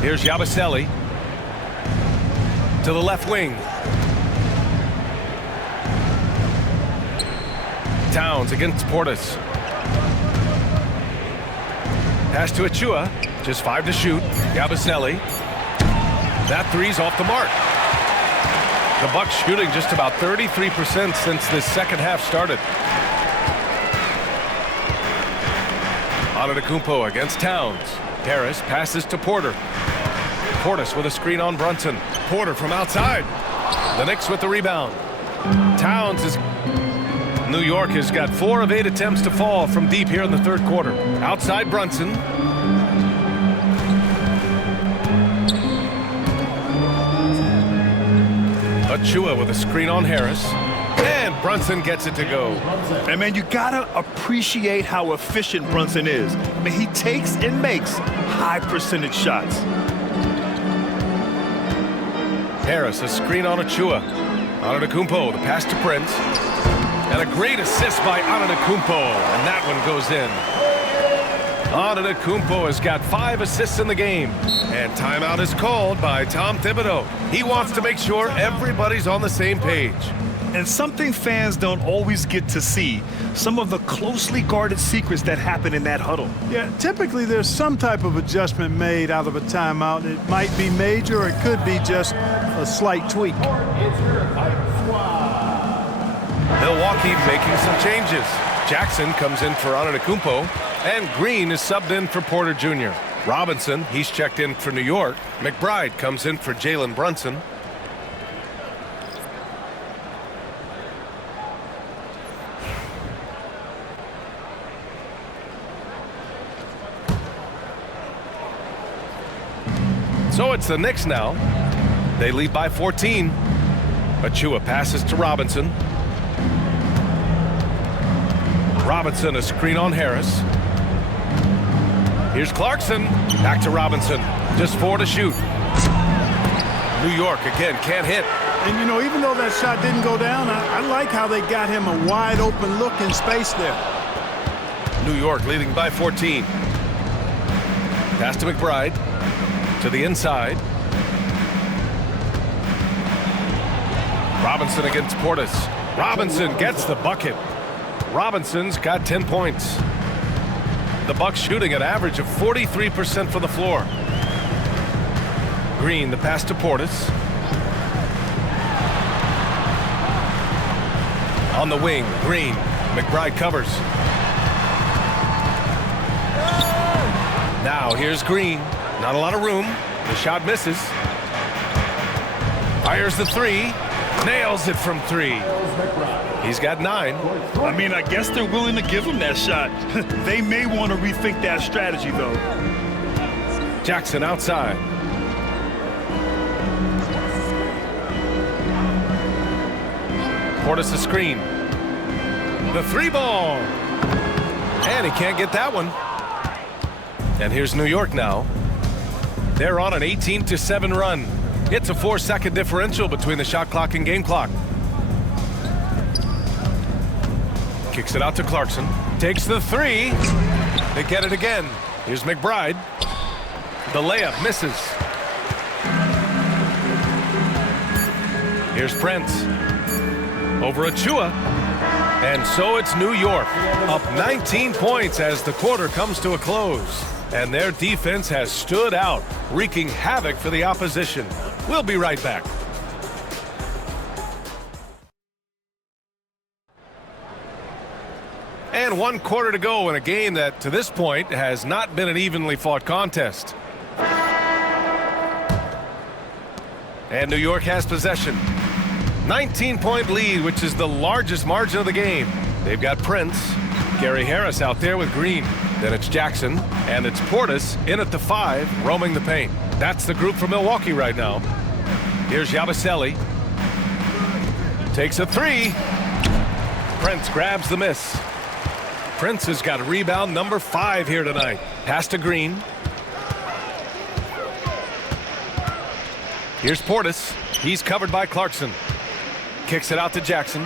Here's Yabusele to the left wing. Towns against Portis. Pass to Achua. Just 5 to shoot. Yabusele. That three's off the mark. The Bucks shooting just about 33% since this second half started. Antetokounmpo against Towns. Harris passes to Porter. Portis with a screen on Brunson. Porter from outside. The Knicks with the rebound. Towns is... New York has got 4 of 8 attempts to fall from deep here in the third quarter. Outside Brunson. Achua with a screen on Harris. And Brunson gets it to go. And man, you gotta appreciate how efficient Brunson is. I mean, he takes and makes high percentage shots. Harris, a screen on Achua. Antetokounmpo, the pass to Prince. And a great assist by Antetokounmpo. And that one goes in. Antetokounmpo has got 5 assists in the game. And timeout is called by Tom Thibodeau. He wants to make sure everybody's on the same page. And something fans don't always get to see, some of the closely guarded secrets that happen in that huddle. Yeah, typically there's some type of adjustment made out of a timeout. It might be major, or it could be just a slight tweak. Milwaukee making some changes. Jackson comes in for Antetokounmpo, and Green is subbed in for Porter Jr. Robinson, he's checked in for New York. McBride comes in for Jalen Brunson. So it's the Knicks now. They lead by 14. Achua passes to Robinson. Robinson, a screen on Harris. Here's Clarkson. Back to Robinson. Just 4 to shoot. New York again can't hit. And you know, even though that shot didn't go down, I like how they got him a wide open look in space there. New York leading by 14. Pass to McBride. To the inside. Robinson against Portis. Robinson gets the bucket. Robinson's got 10 points. The Bucks shooting an average of 43% from the floor. Green, the pass to Portis. On the wing, Green. McBride covers. Now here's Green. Not a lot of room. The shot misses. Fires the 3. Nails it from 3. He's got 9. I mean, I guess they're willing to give him that shot. They may want to rethink that strategy, though. Jackson outside. Portis a screen. The 3 ball. And he can't get that one. And here's New York now. They're on an 18-7 run. It's a 4-second differential between the shot clock and game clock. Kicks it out to Clarkson. Takes the 3. They get it again. Here's McBride. The layup misses. Here's Prince. Over Achua. And so it's New York, up 19 points as the quarter comes to a close. And their defense has stood out, wreaking havoc for the opposition. We'll be right back. And 1 quarter to go in a game that, to this point, has not been an evenly fought contest. And New York has possession. 19-point lead, which is the largest margin of the game. They've got Prince, Gary Harris out there with Green. Then it's Jackson, and it's Portis in at the 5, roaming the paint. That's the group for Milwaukee right now. Here's Yabusele. Takes a 3. Prince grabs the miss. Prince has got rebound number 5 here tonight. Pass to Green. Here's Portis. He's covered by Clarkson. Kicks it out to Jackson.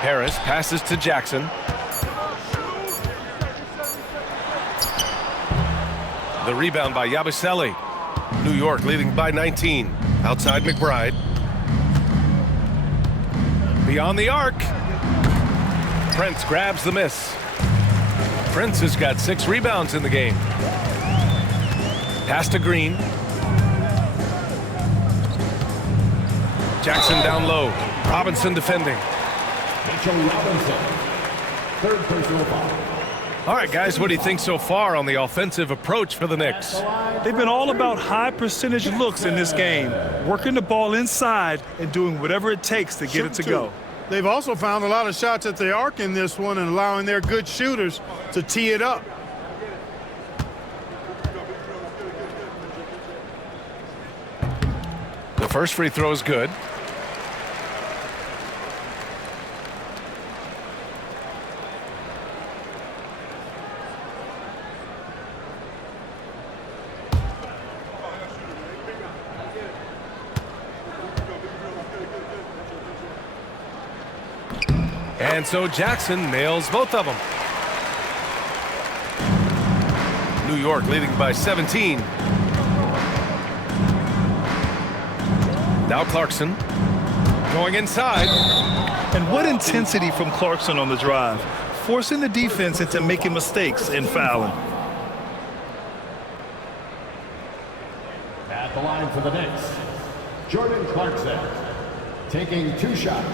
Harris passes to Jackson. The rebound by Yabusele. New York leading by 19. Outside McBride. Beyond the arc. Prince grabs the miss. Prince has got 6 rebounds in the game. Pass to Green. Jackson down low. Robinson defending. Third personal foul. All right, guys, what do you think so far on the offensive approach for the Knicks? They've been all about high percentage looks in this game, working the ball inside and doing whatever it takes to get it to go. They've also found a lot of shots at the arc in this one and allowing their good shooters to tee it up. The first free throw is good. And so Jackson nails both of them. New York leading by 17. Now Clarkson going inside. And what intensity from Clarkson on the drive, forcing the defense into making mistakes and fouling. At the line for the Knicks, Jordan Clarkson taking 2 shots.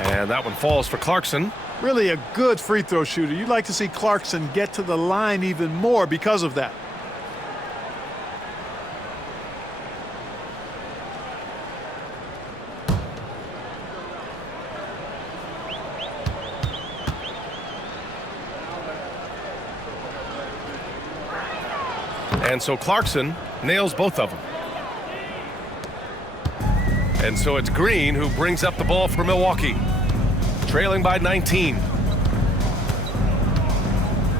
And that one falls for Clarkson. Really a good free throw shooter. You'd like to see Clarkson get to the line even more because of that. And so Clarkson nails both of them. And so it's Green who brings up the ball for Milwaukee. Trailing by 19.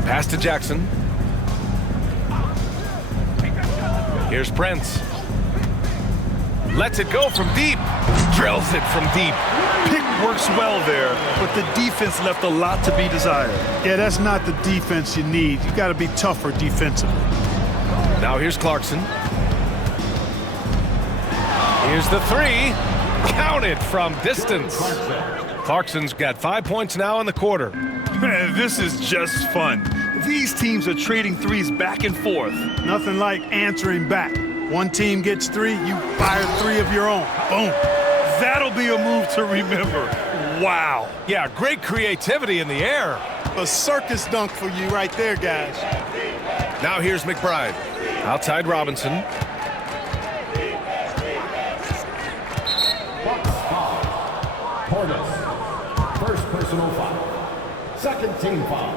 Pass to Jackson. Here's Prince. Lets it go from deep. Drills it from deep. Pick works well there, but the defense left a lot to be desired. Yeah, that's not the defense you need. You got to be tougher defensively. Now here's Clarkson. Here's the 3. Counted from distance. Clarkson's got 5 points now in the quarter. Man, this is just fun. These teams are trading threes back and forth. Nothing like answering back. One team gets 3, you fire 3 of your own. Boom. That'll be a move to remember. Wow. Yeah, great creativity in the air. A circus dunk for you right there, guys. Now here's McBride. Outside Robinson. Bucks foul. Portis. First personal foul. Second team foul.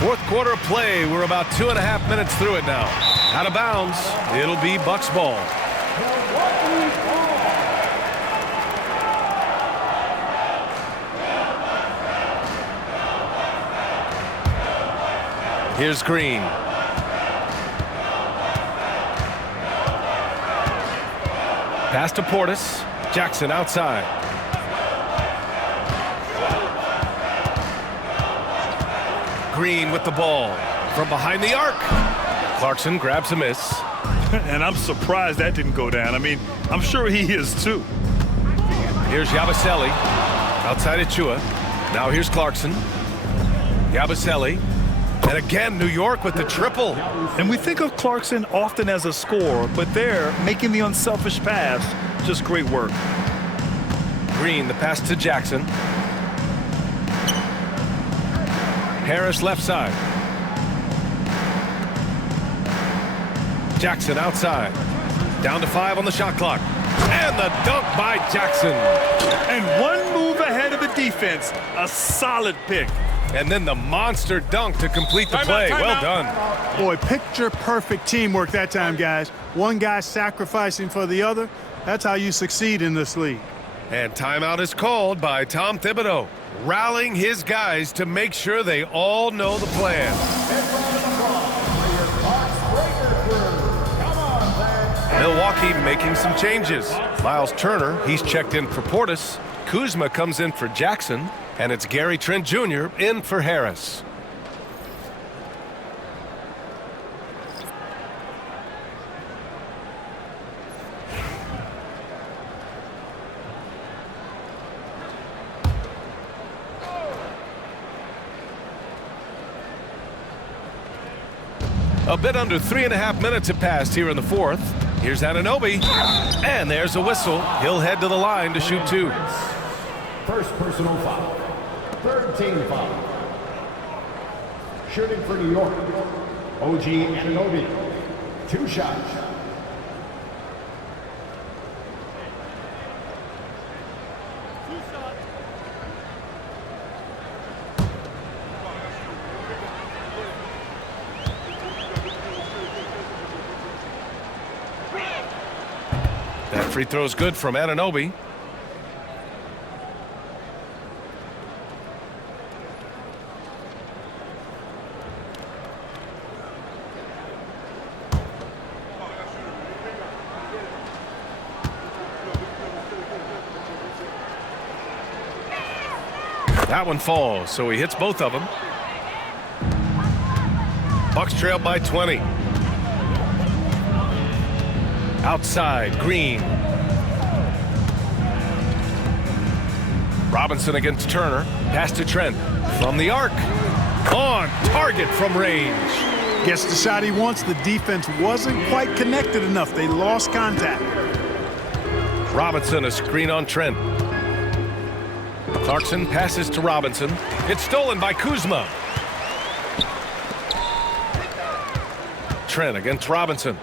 Fourth quarter of play. We're about 2.5 minutes through it now. Out of bounds. It'll be Bucks ball. Here's Green. Pass to Portis. Jackson outside. Green with the ball from behind the arc. Clarkson grabs a miss. And I'm surprised that didn't go down. I mean, I'm sure he is too. Here's Yabusele. Outside Achua. Now here's Clarkson. Yabusele. And again, New York with the triple. And we think of Clarkson often as a scorer, but there, making the unselfish pass, just great work. Green, the pass to Jackson. Harris left side. Jackson outside. Down to 5 on the shot clock. And the dunk by Jackson. And one move ahead of the defense. A solid pick. And then the monster dunk to complete the play. Well done. Boy, picture-perfect teamwork that time, guys. One guy sacrificing for the other. That's how you succeed in this league. And timeout is called by Tom Thibodeau, rallying his guys to make sure they all know the plan. Milwaukee making some changes. Miles Turner, he's checked in for Portis. Kuzma comes in for Jackson. And it's Gary Trent Jr. in for Harris. A bit under 3.5 minutes have passed here in the fourth. Here's Anunoby. And there's a whistle. He'll head to the line to shoot 2. First personal foul. Third team foul. Shooting for New York, OG Anunoby. 2 shots. That free throw's good from Anunoby. That one falls, so he hits both of them. Bucks trail by 20. Outside, Green. Robinson against Turner. Pass to Trent. From the arc. On target from range. Gets the shot he wants. The defense wasn't quite connected enough. They lost contact. Robinson, a screen on Trent. Clarkson passes to Robinson. It's stolen by Kuzma. Trent against Robinson.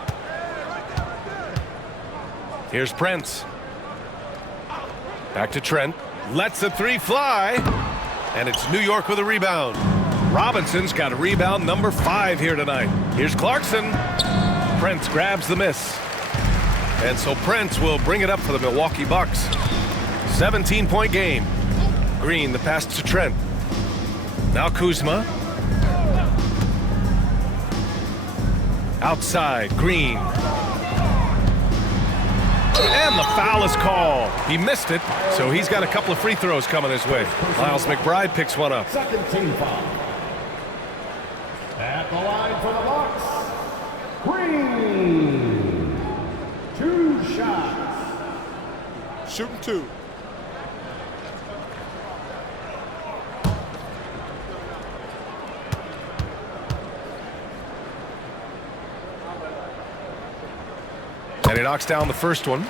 Here's Prince. Back to Trent. Lets the 3 fly. And it's New York with a rebound. Robinson's got a rebound number 5 here tonight. Here's Clarkson. Prince grabs the miss. And so Prince will bring it up for the Milwaukee Bucks. 17-point game. Green, the pass to Trent. Now Kuzma. Outside, Green. And the foul is called. He missed it, so he's got a couple of free throws coming his way. Miles McBride picks one up. Second team foul. At the line for the Bucks, Green. 2 shots. Shooting 2. And he knocks down the first one.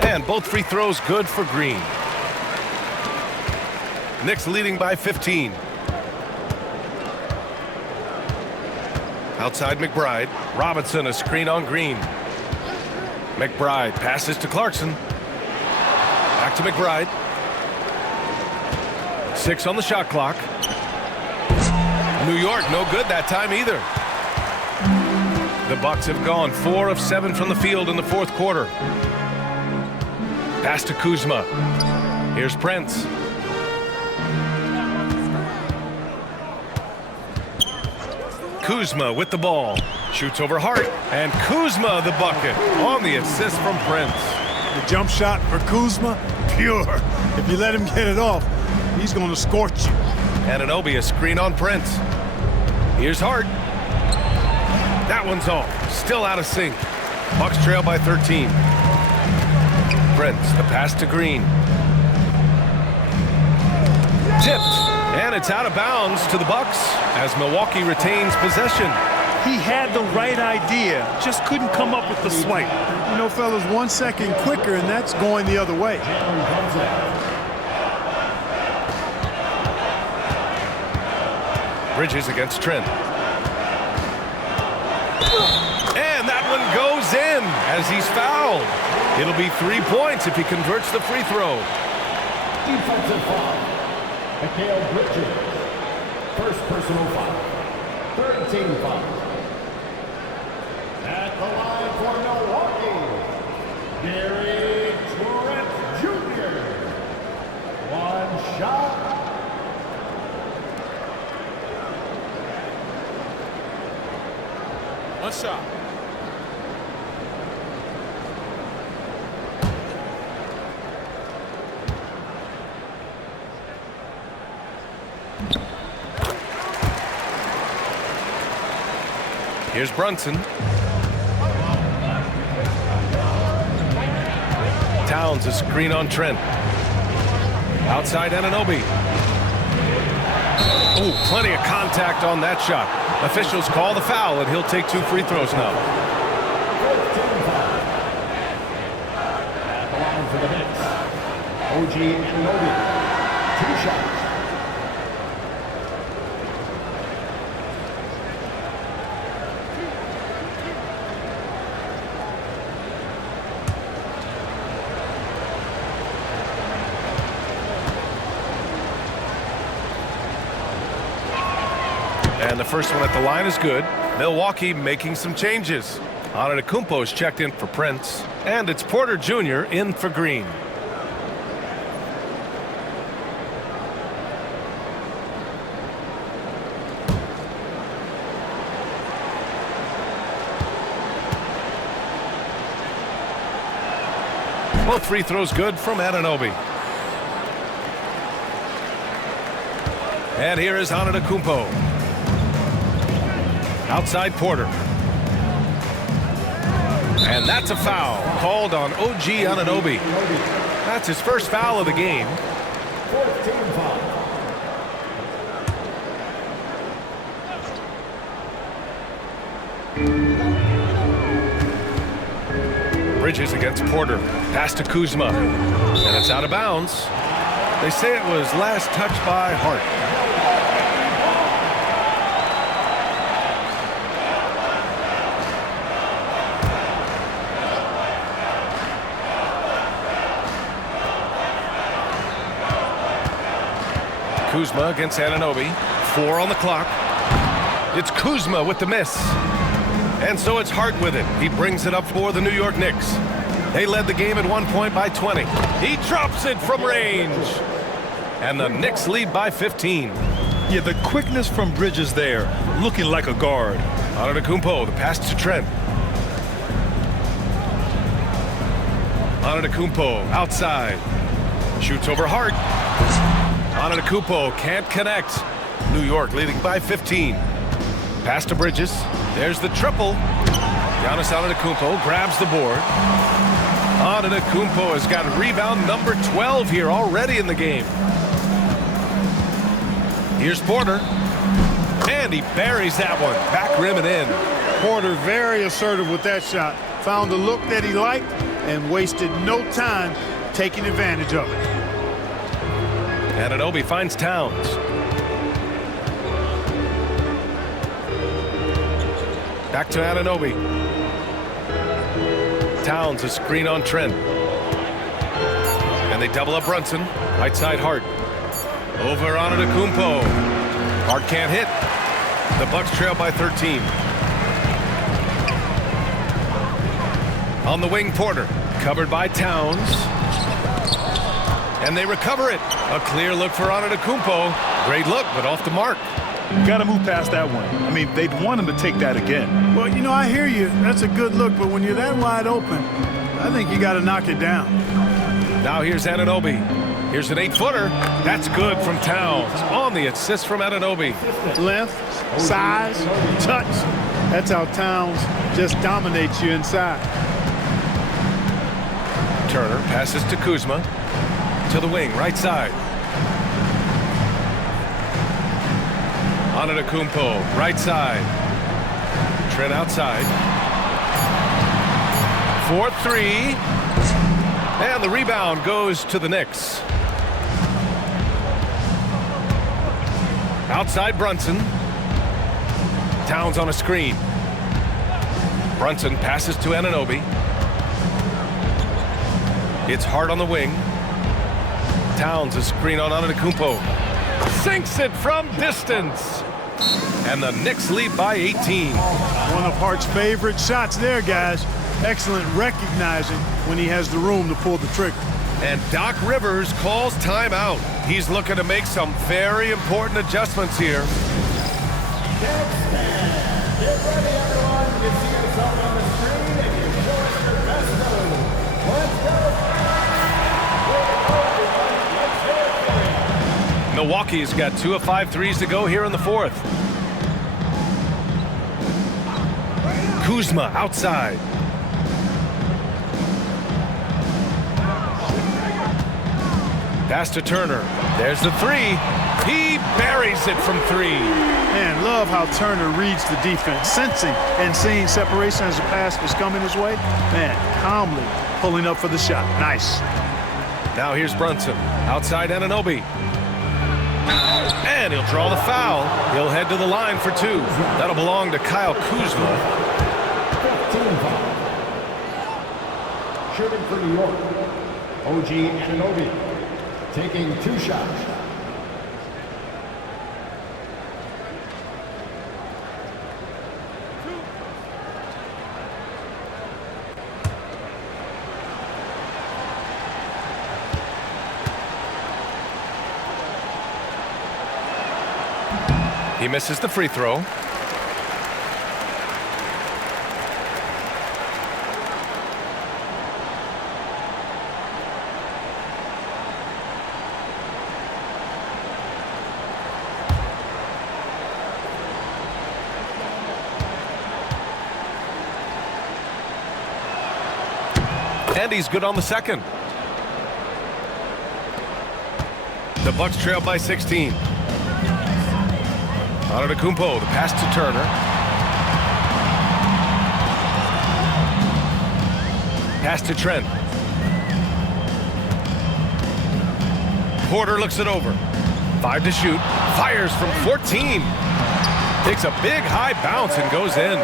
And both free throws good for Green. Knicks leading by 15. Outside McBride. Robinson, a screen on Green. McBride passes to Clarkson. Back to McBride. 6 on the shot clock. New York, no good that time either. The Bucks have gone 4 of 7 from the field in the fourth quarter. Pass to Kuzma. Here's Prince. Kuzma with the ball. Shoots over Hart. And Kuzma the bucket on the assist from Prince. The jump shot for Kuzma, pure. If you let him get it off, he's going to scorch you. Anunoby, a screen on Prince. Here's Hart. That one's off. Still out of sync. Bucks trail by 13. Prince, the pass to Green. Tipped. And it's out of bounds to the Bucks as Milwaukee retains possession. He had the right idea, just couldn't come up with the swipe. You know, fellas, 1 second quicker, and that's going the other way. Bridges against Trent. And that one goes in as he's fouled. It'll be 3 points if he converts the free throw. Defensive foul. Mikal Bridges. First personal foul. Third team foul. At the line for Milwaukee, Gary Trent Jr. One shot. One shot. Here's Brunson. Towns, a screen on Trent. Outside Anunoby. Oh, plenty of contact on that shot. Officials call the foul, and he'll take 2 free throws now. At the line for the Knicks, OG Anunoby. 2 shots. And the first one at the line is good. Milwaukee making some changes. Antetokounmpo's checked in for Prince. And it's Porter Jr. in for Green. Both free throws good from Anunoby. And here is Antetokounmpo. Outside Porter. And that's a foul called on OG Anunoby. That's his first foul of the game. 4th team foul. Bridges against Porter. Pass to Kuzma. And it's out of bounds. They say it was last touched by Hart. Kuzma against Anunoby. 4 on the clock. It's Kuzma with the miss. And so it's Hart with it. He brings it up for the New York Knicks. They led the game at 1 point by 20. He drops it from range. And the Knicks lead by 15. Yeah, the quickness from Bridges there, looking like a guard. Antetokounmpo, the pass to Trent. Antetokounmpo outside. Shoots over Hart. Antetokounmpo can't connect. New York leading by 15. Pass to Bridges. There's the triple. Giannis Antetokounmpo grabs the board. Antetokounmpo has got rebound number 12 here already in the game. Here's Porter. And he buries that one. Back rim and in. Porter very assertive with that shot. Found the look that he liked and wasted no time taking advantage of it. Anunoby finds Towns. Back to Anunoby. Towns, a screen on Trent. And they double up Brunson. Right side Hart. Over Antetokounmpo. Hart can't hit. The Bucks trail by 13. On the wing, Porter. Covered by Towns. And they recover it. A clear look for Antetokounmpo. Great look, but off the mark. Got to move past that one. I mean, they'd want him to take that again. Well, you know, I hear you. That's a good look, but when you're that wide open, I think you got to knock it down. Now here's Anunoby. Here's an 8-footer. That's good from Towns. On the assist from Anunoby. Length, size, touch. That's how Towns just dominates you inside. Turner passes to Kuzma. To the wing, right side. Antetokounmpo, right side. Trent outside. 4-3. And the rebound goes to the Knicks. Outside Brunson. Towns on a screen. Brunson passes to Anunoby. It's Hart on the wing. Towns a screen on Antetokounmpo. Sinks it from distance. And the Knicks lead by 18. One of Hart's favorite shots there, guys. Excellent recognizing when he has the room to pull the trigger. And Doc Rivers calls timeout. He's looking to make some very important adjustments here. Get ready, everyone. You see yourself on the screen and you show us your best move. Let's go. Milwaukee's got 2 of 5 threes to go here in the fourth. Kuzma outside. Pass to Turner. There's the 3. He buries it from 3. Man, love how Turner reads the defense, sensing and seeing separation as the pass was coming his way. Man, calmly pulling up for the shot. Nice. Now here's Brunson. Outside Anunoby. And he'll draw the foul. He'll head to the line for 2. That'll belong to Kyle Kuzma. 15 foul. Shooting for New York, OG Anunoby, taking 2 shots. He misses the free throw. And he's good on the second. The Bucks trail by 16. Antetokounmpo, the pass to Turner. Pass to Trent. Porter looks it over. 5 to shoot. Fires from 14. Takes a big high bounce and goes in.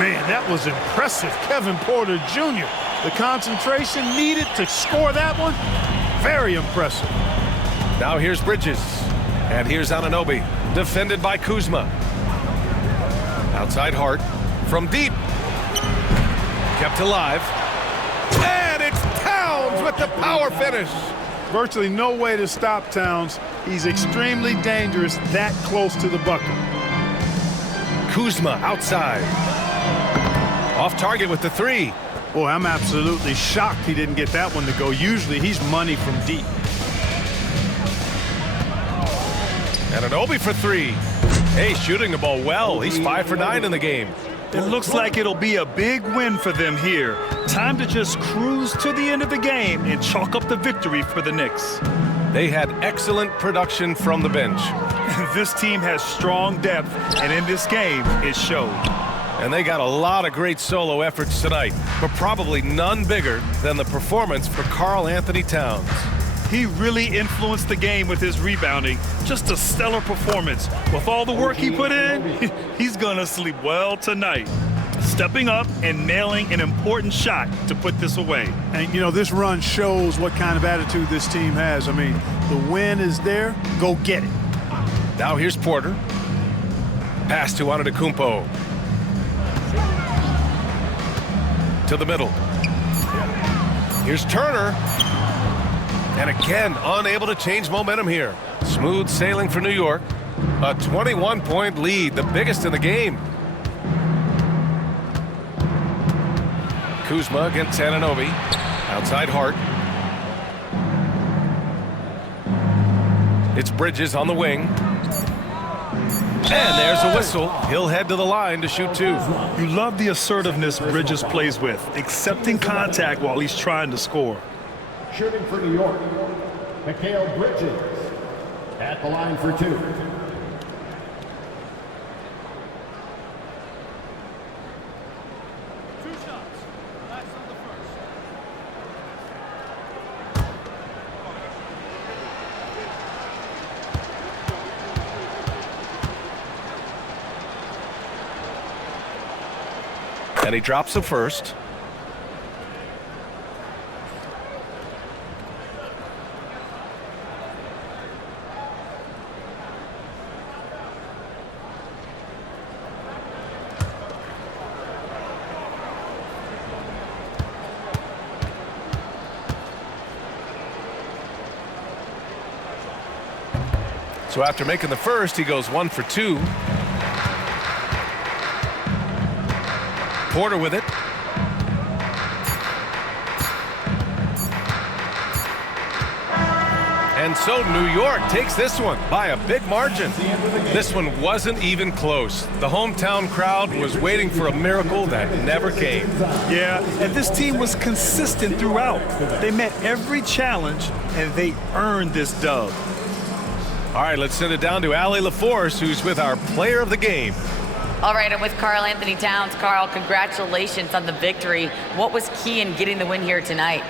Man, that was impressive. Kevin Porter Jr. The concentration needed to score that one. Very impressive. Now here's Bridges. And here's Anunoby. Defended by Kuzma. Outside Hart. From deep. Kept alive. And it's Towns with the power finish. Virtually no way to stop Towns. He's extremely dangerous that close to the bucket. Kuzma outside. Off target with the 3. Boy, I'm absolutely shocked he didn't get that one to go. Usually he's money from deep. Anunoby for 3. Hey, shooting the ball well. He's 5 for 9 in the game. It looks like it'll be a big win for them here. Time to just cruise to the end of the game and chalk up the victory for the Knicks. They had excellent production from the bench. This team has strong depth, and in this game, it showed. And they got a lot of great solo efforts tonight, but probably none bigger than the performance for Karl Anthony Towns. He really influenced the game with his rebounding. Just a stellar performance. With all the work he put in, he's gonna sleep well tonight. stepping up and nailing an important shot to put this away. And, you know, this run shows what kind of attitude this team has. I mean, the win is there. Go get it. Now here's Porter. Pass to Antetokounmpo. To the middle. Here's Turner. And again, unable to change momentum here. Smooth sailing for New York. A 21-point lead, the biggest in the game. Kuzma against Anunoby. Outside Hart. It's Bridges on the wing. And there's a whistle. He'll head to the line to shoot two. You love the assertiveness Bridges plays with, accepting contact while he's trying to score. Shooting for New York, Mikal Bridges at the line for two. And he drops the first. So after making the first, he goes 1 for 2. Porter with it. And so New York takes this one by a big margin. This one wasn't even close. The hometown crowd was waiting for a miracle that never came. Yeah, and this team was consistent throughout. They met every challenge, and they earned this dub. All right, let's send it down to Allie LaForce, who's with our player of the game. All right, I'm with Karl Anthony Towns. Karl, congratulations on the victory. What was key in getting the win here tonight?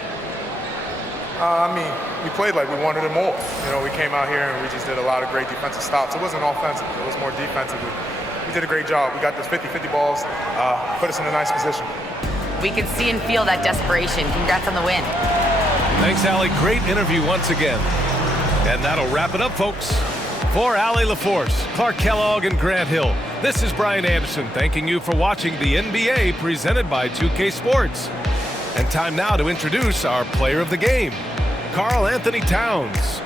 We played like we wanted it more. You know, we came out here and we just did a lot of great defensive stops. It wasn't offensive. It was more defensive. We did a great job. We got those 50-50 balls, put us in a nice position. We can see and feel that desperation. Congrats on the win. Thanks, Allie. Great interview once again. And that'll wrap it up, folks. For Allie LaForce, Clark Kellogg, and Grant Hill, this is Brian Anderson thanking you for watching the NBA presented by 2K Sports. And time now to introduce our player of the game, Karl Anthony Towns.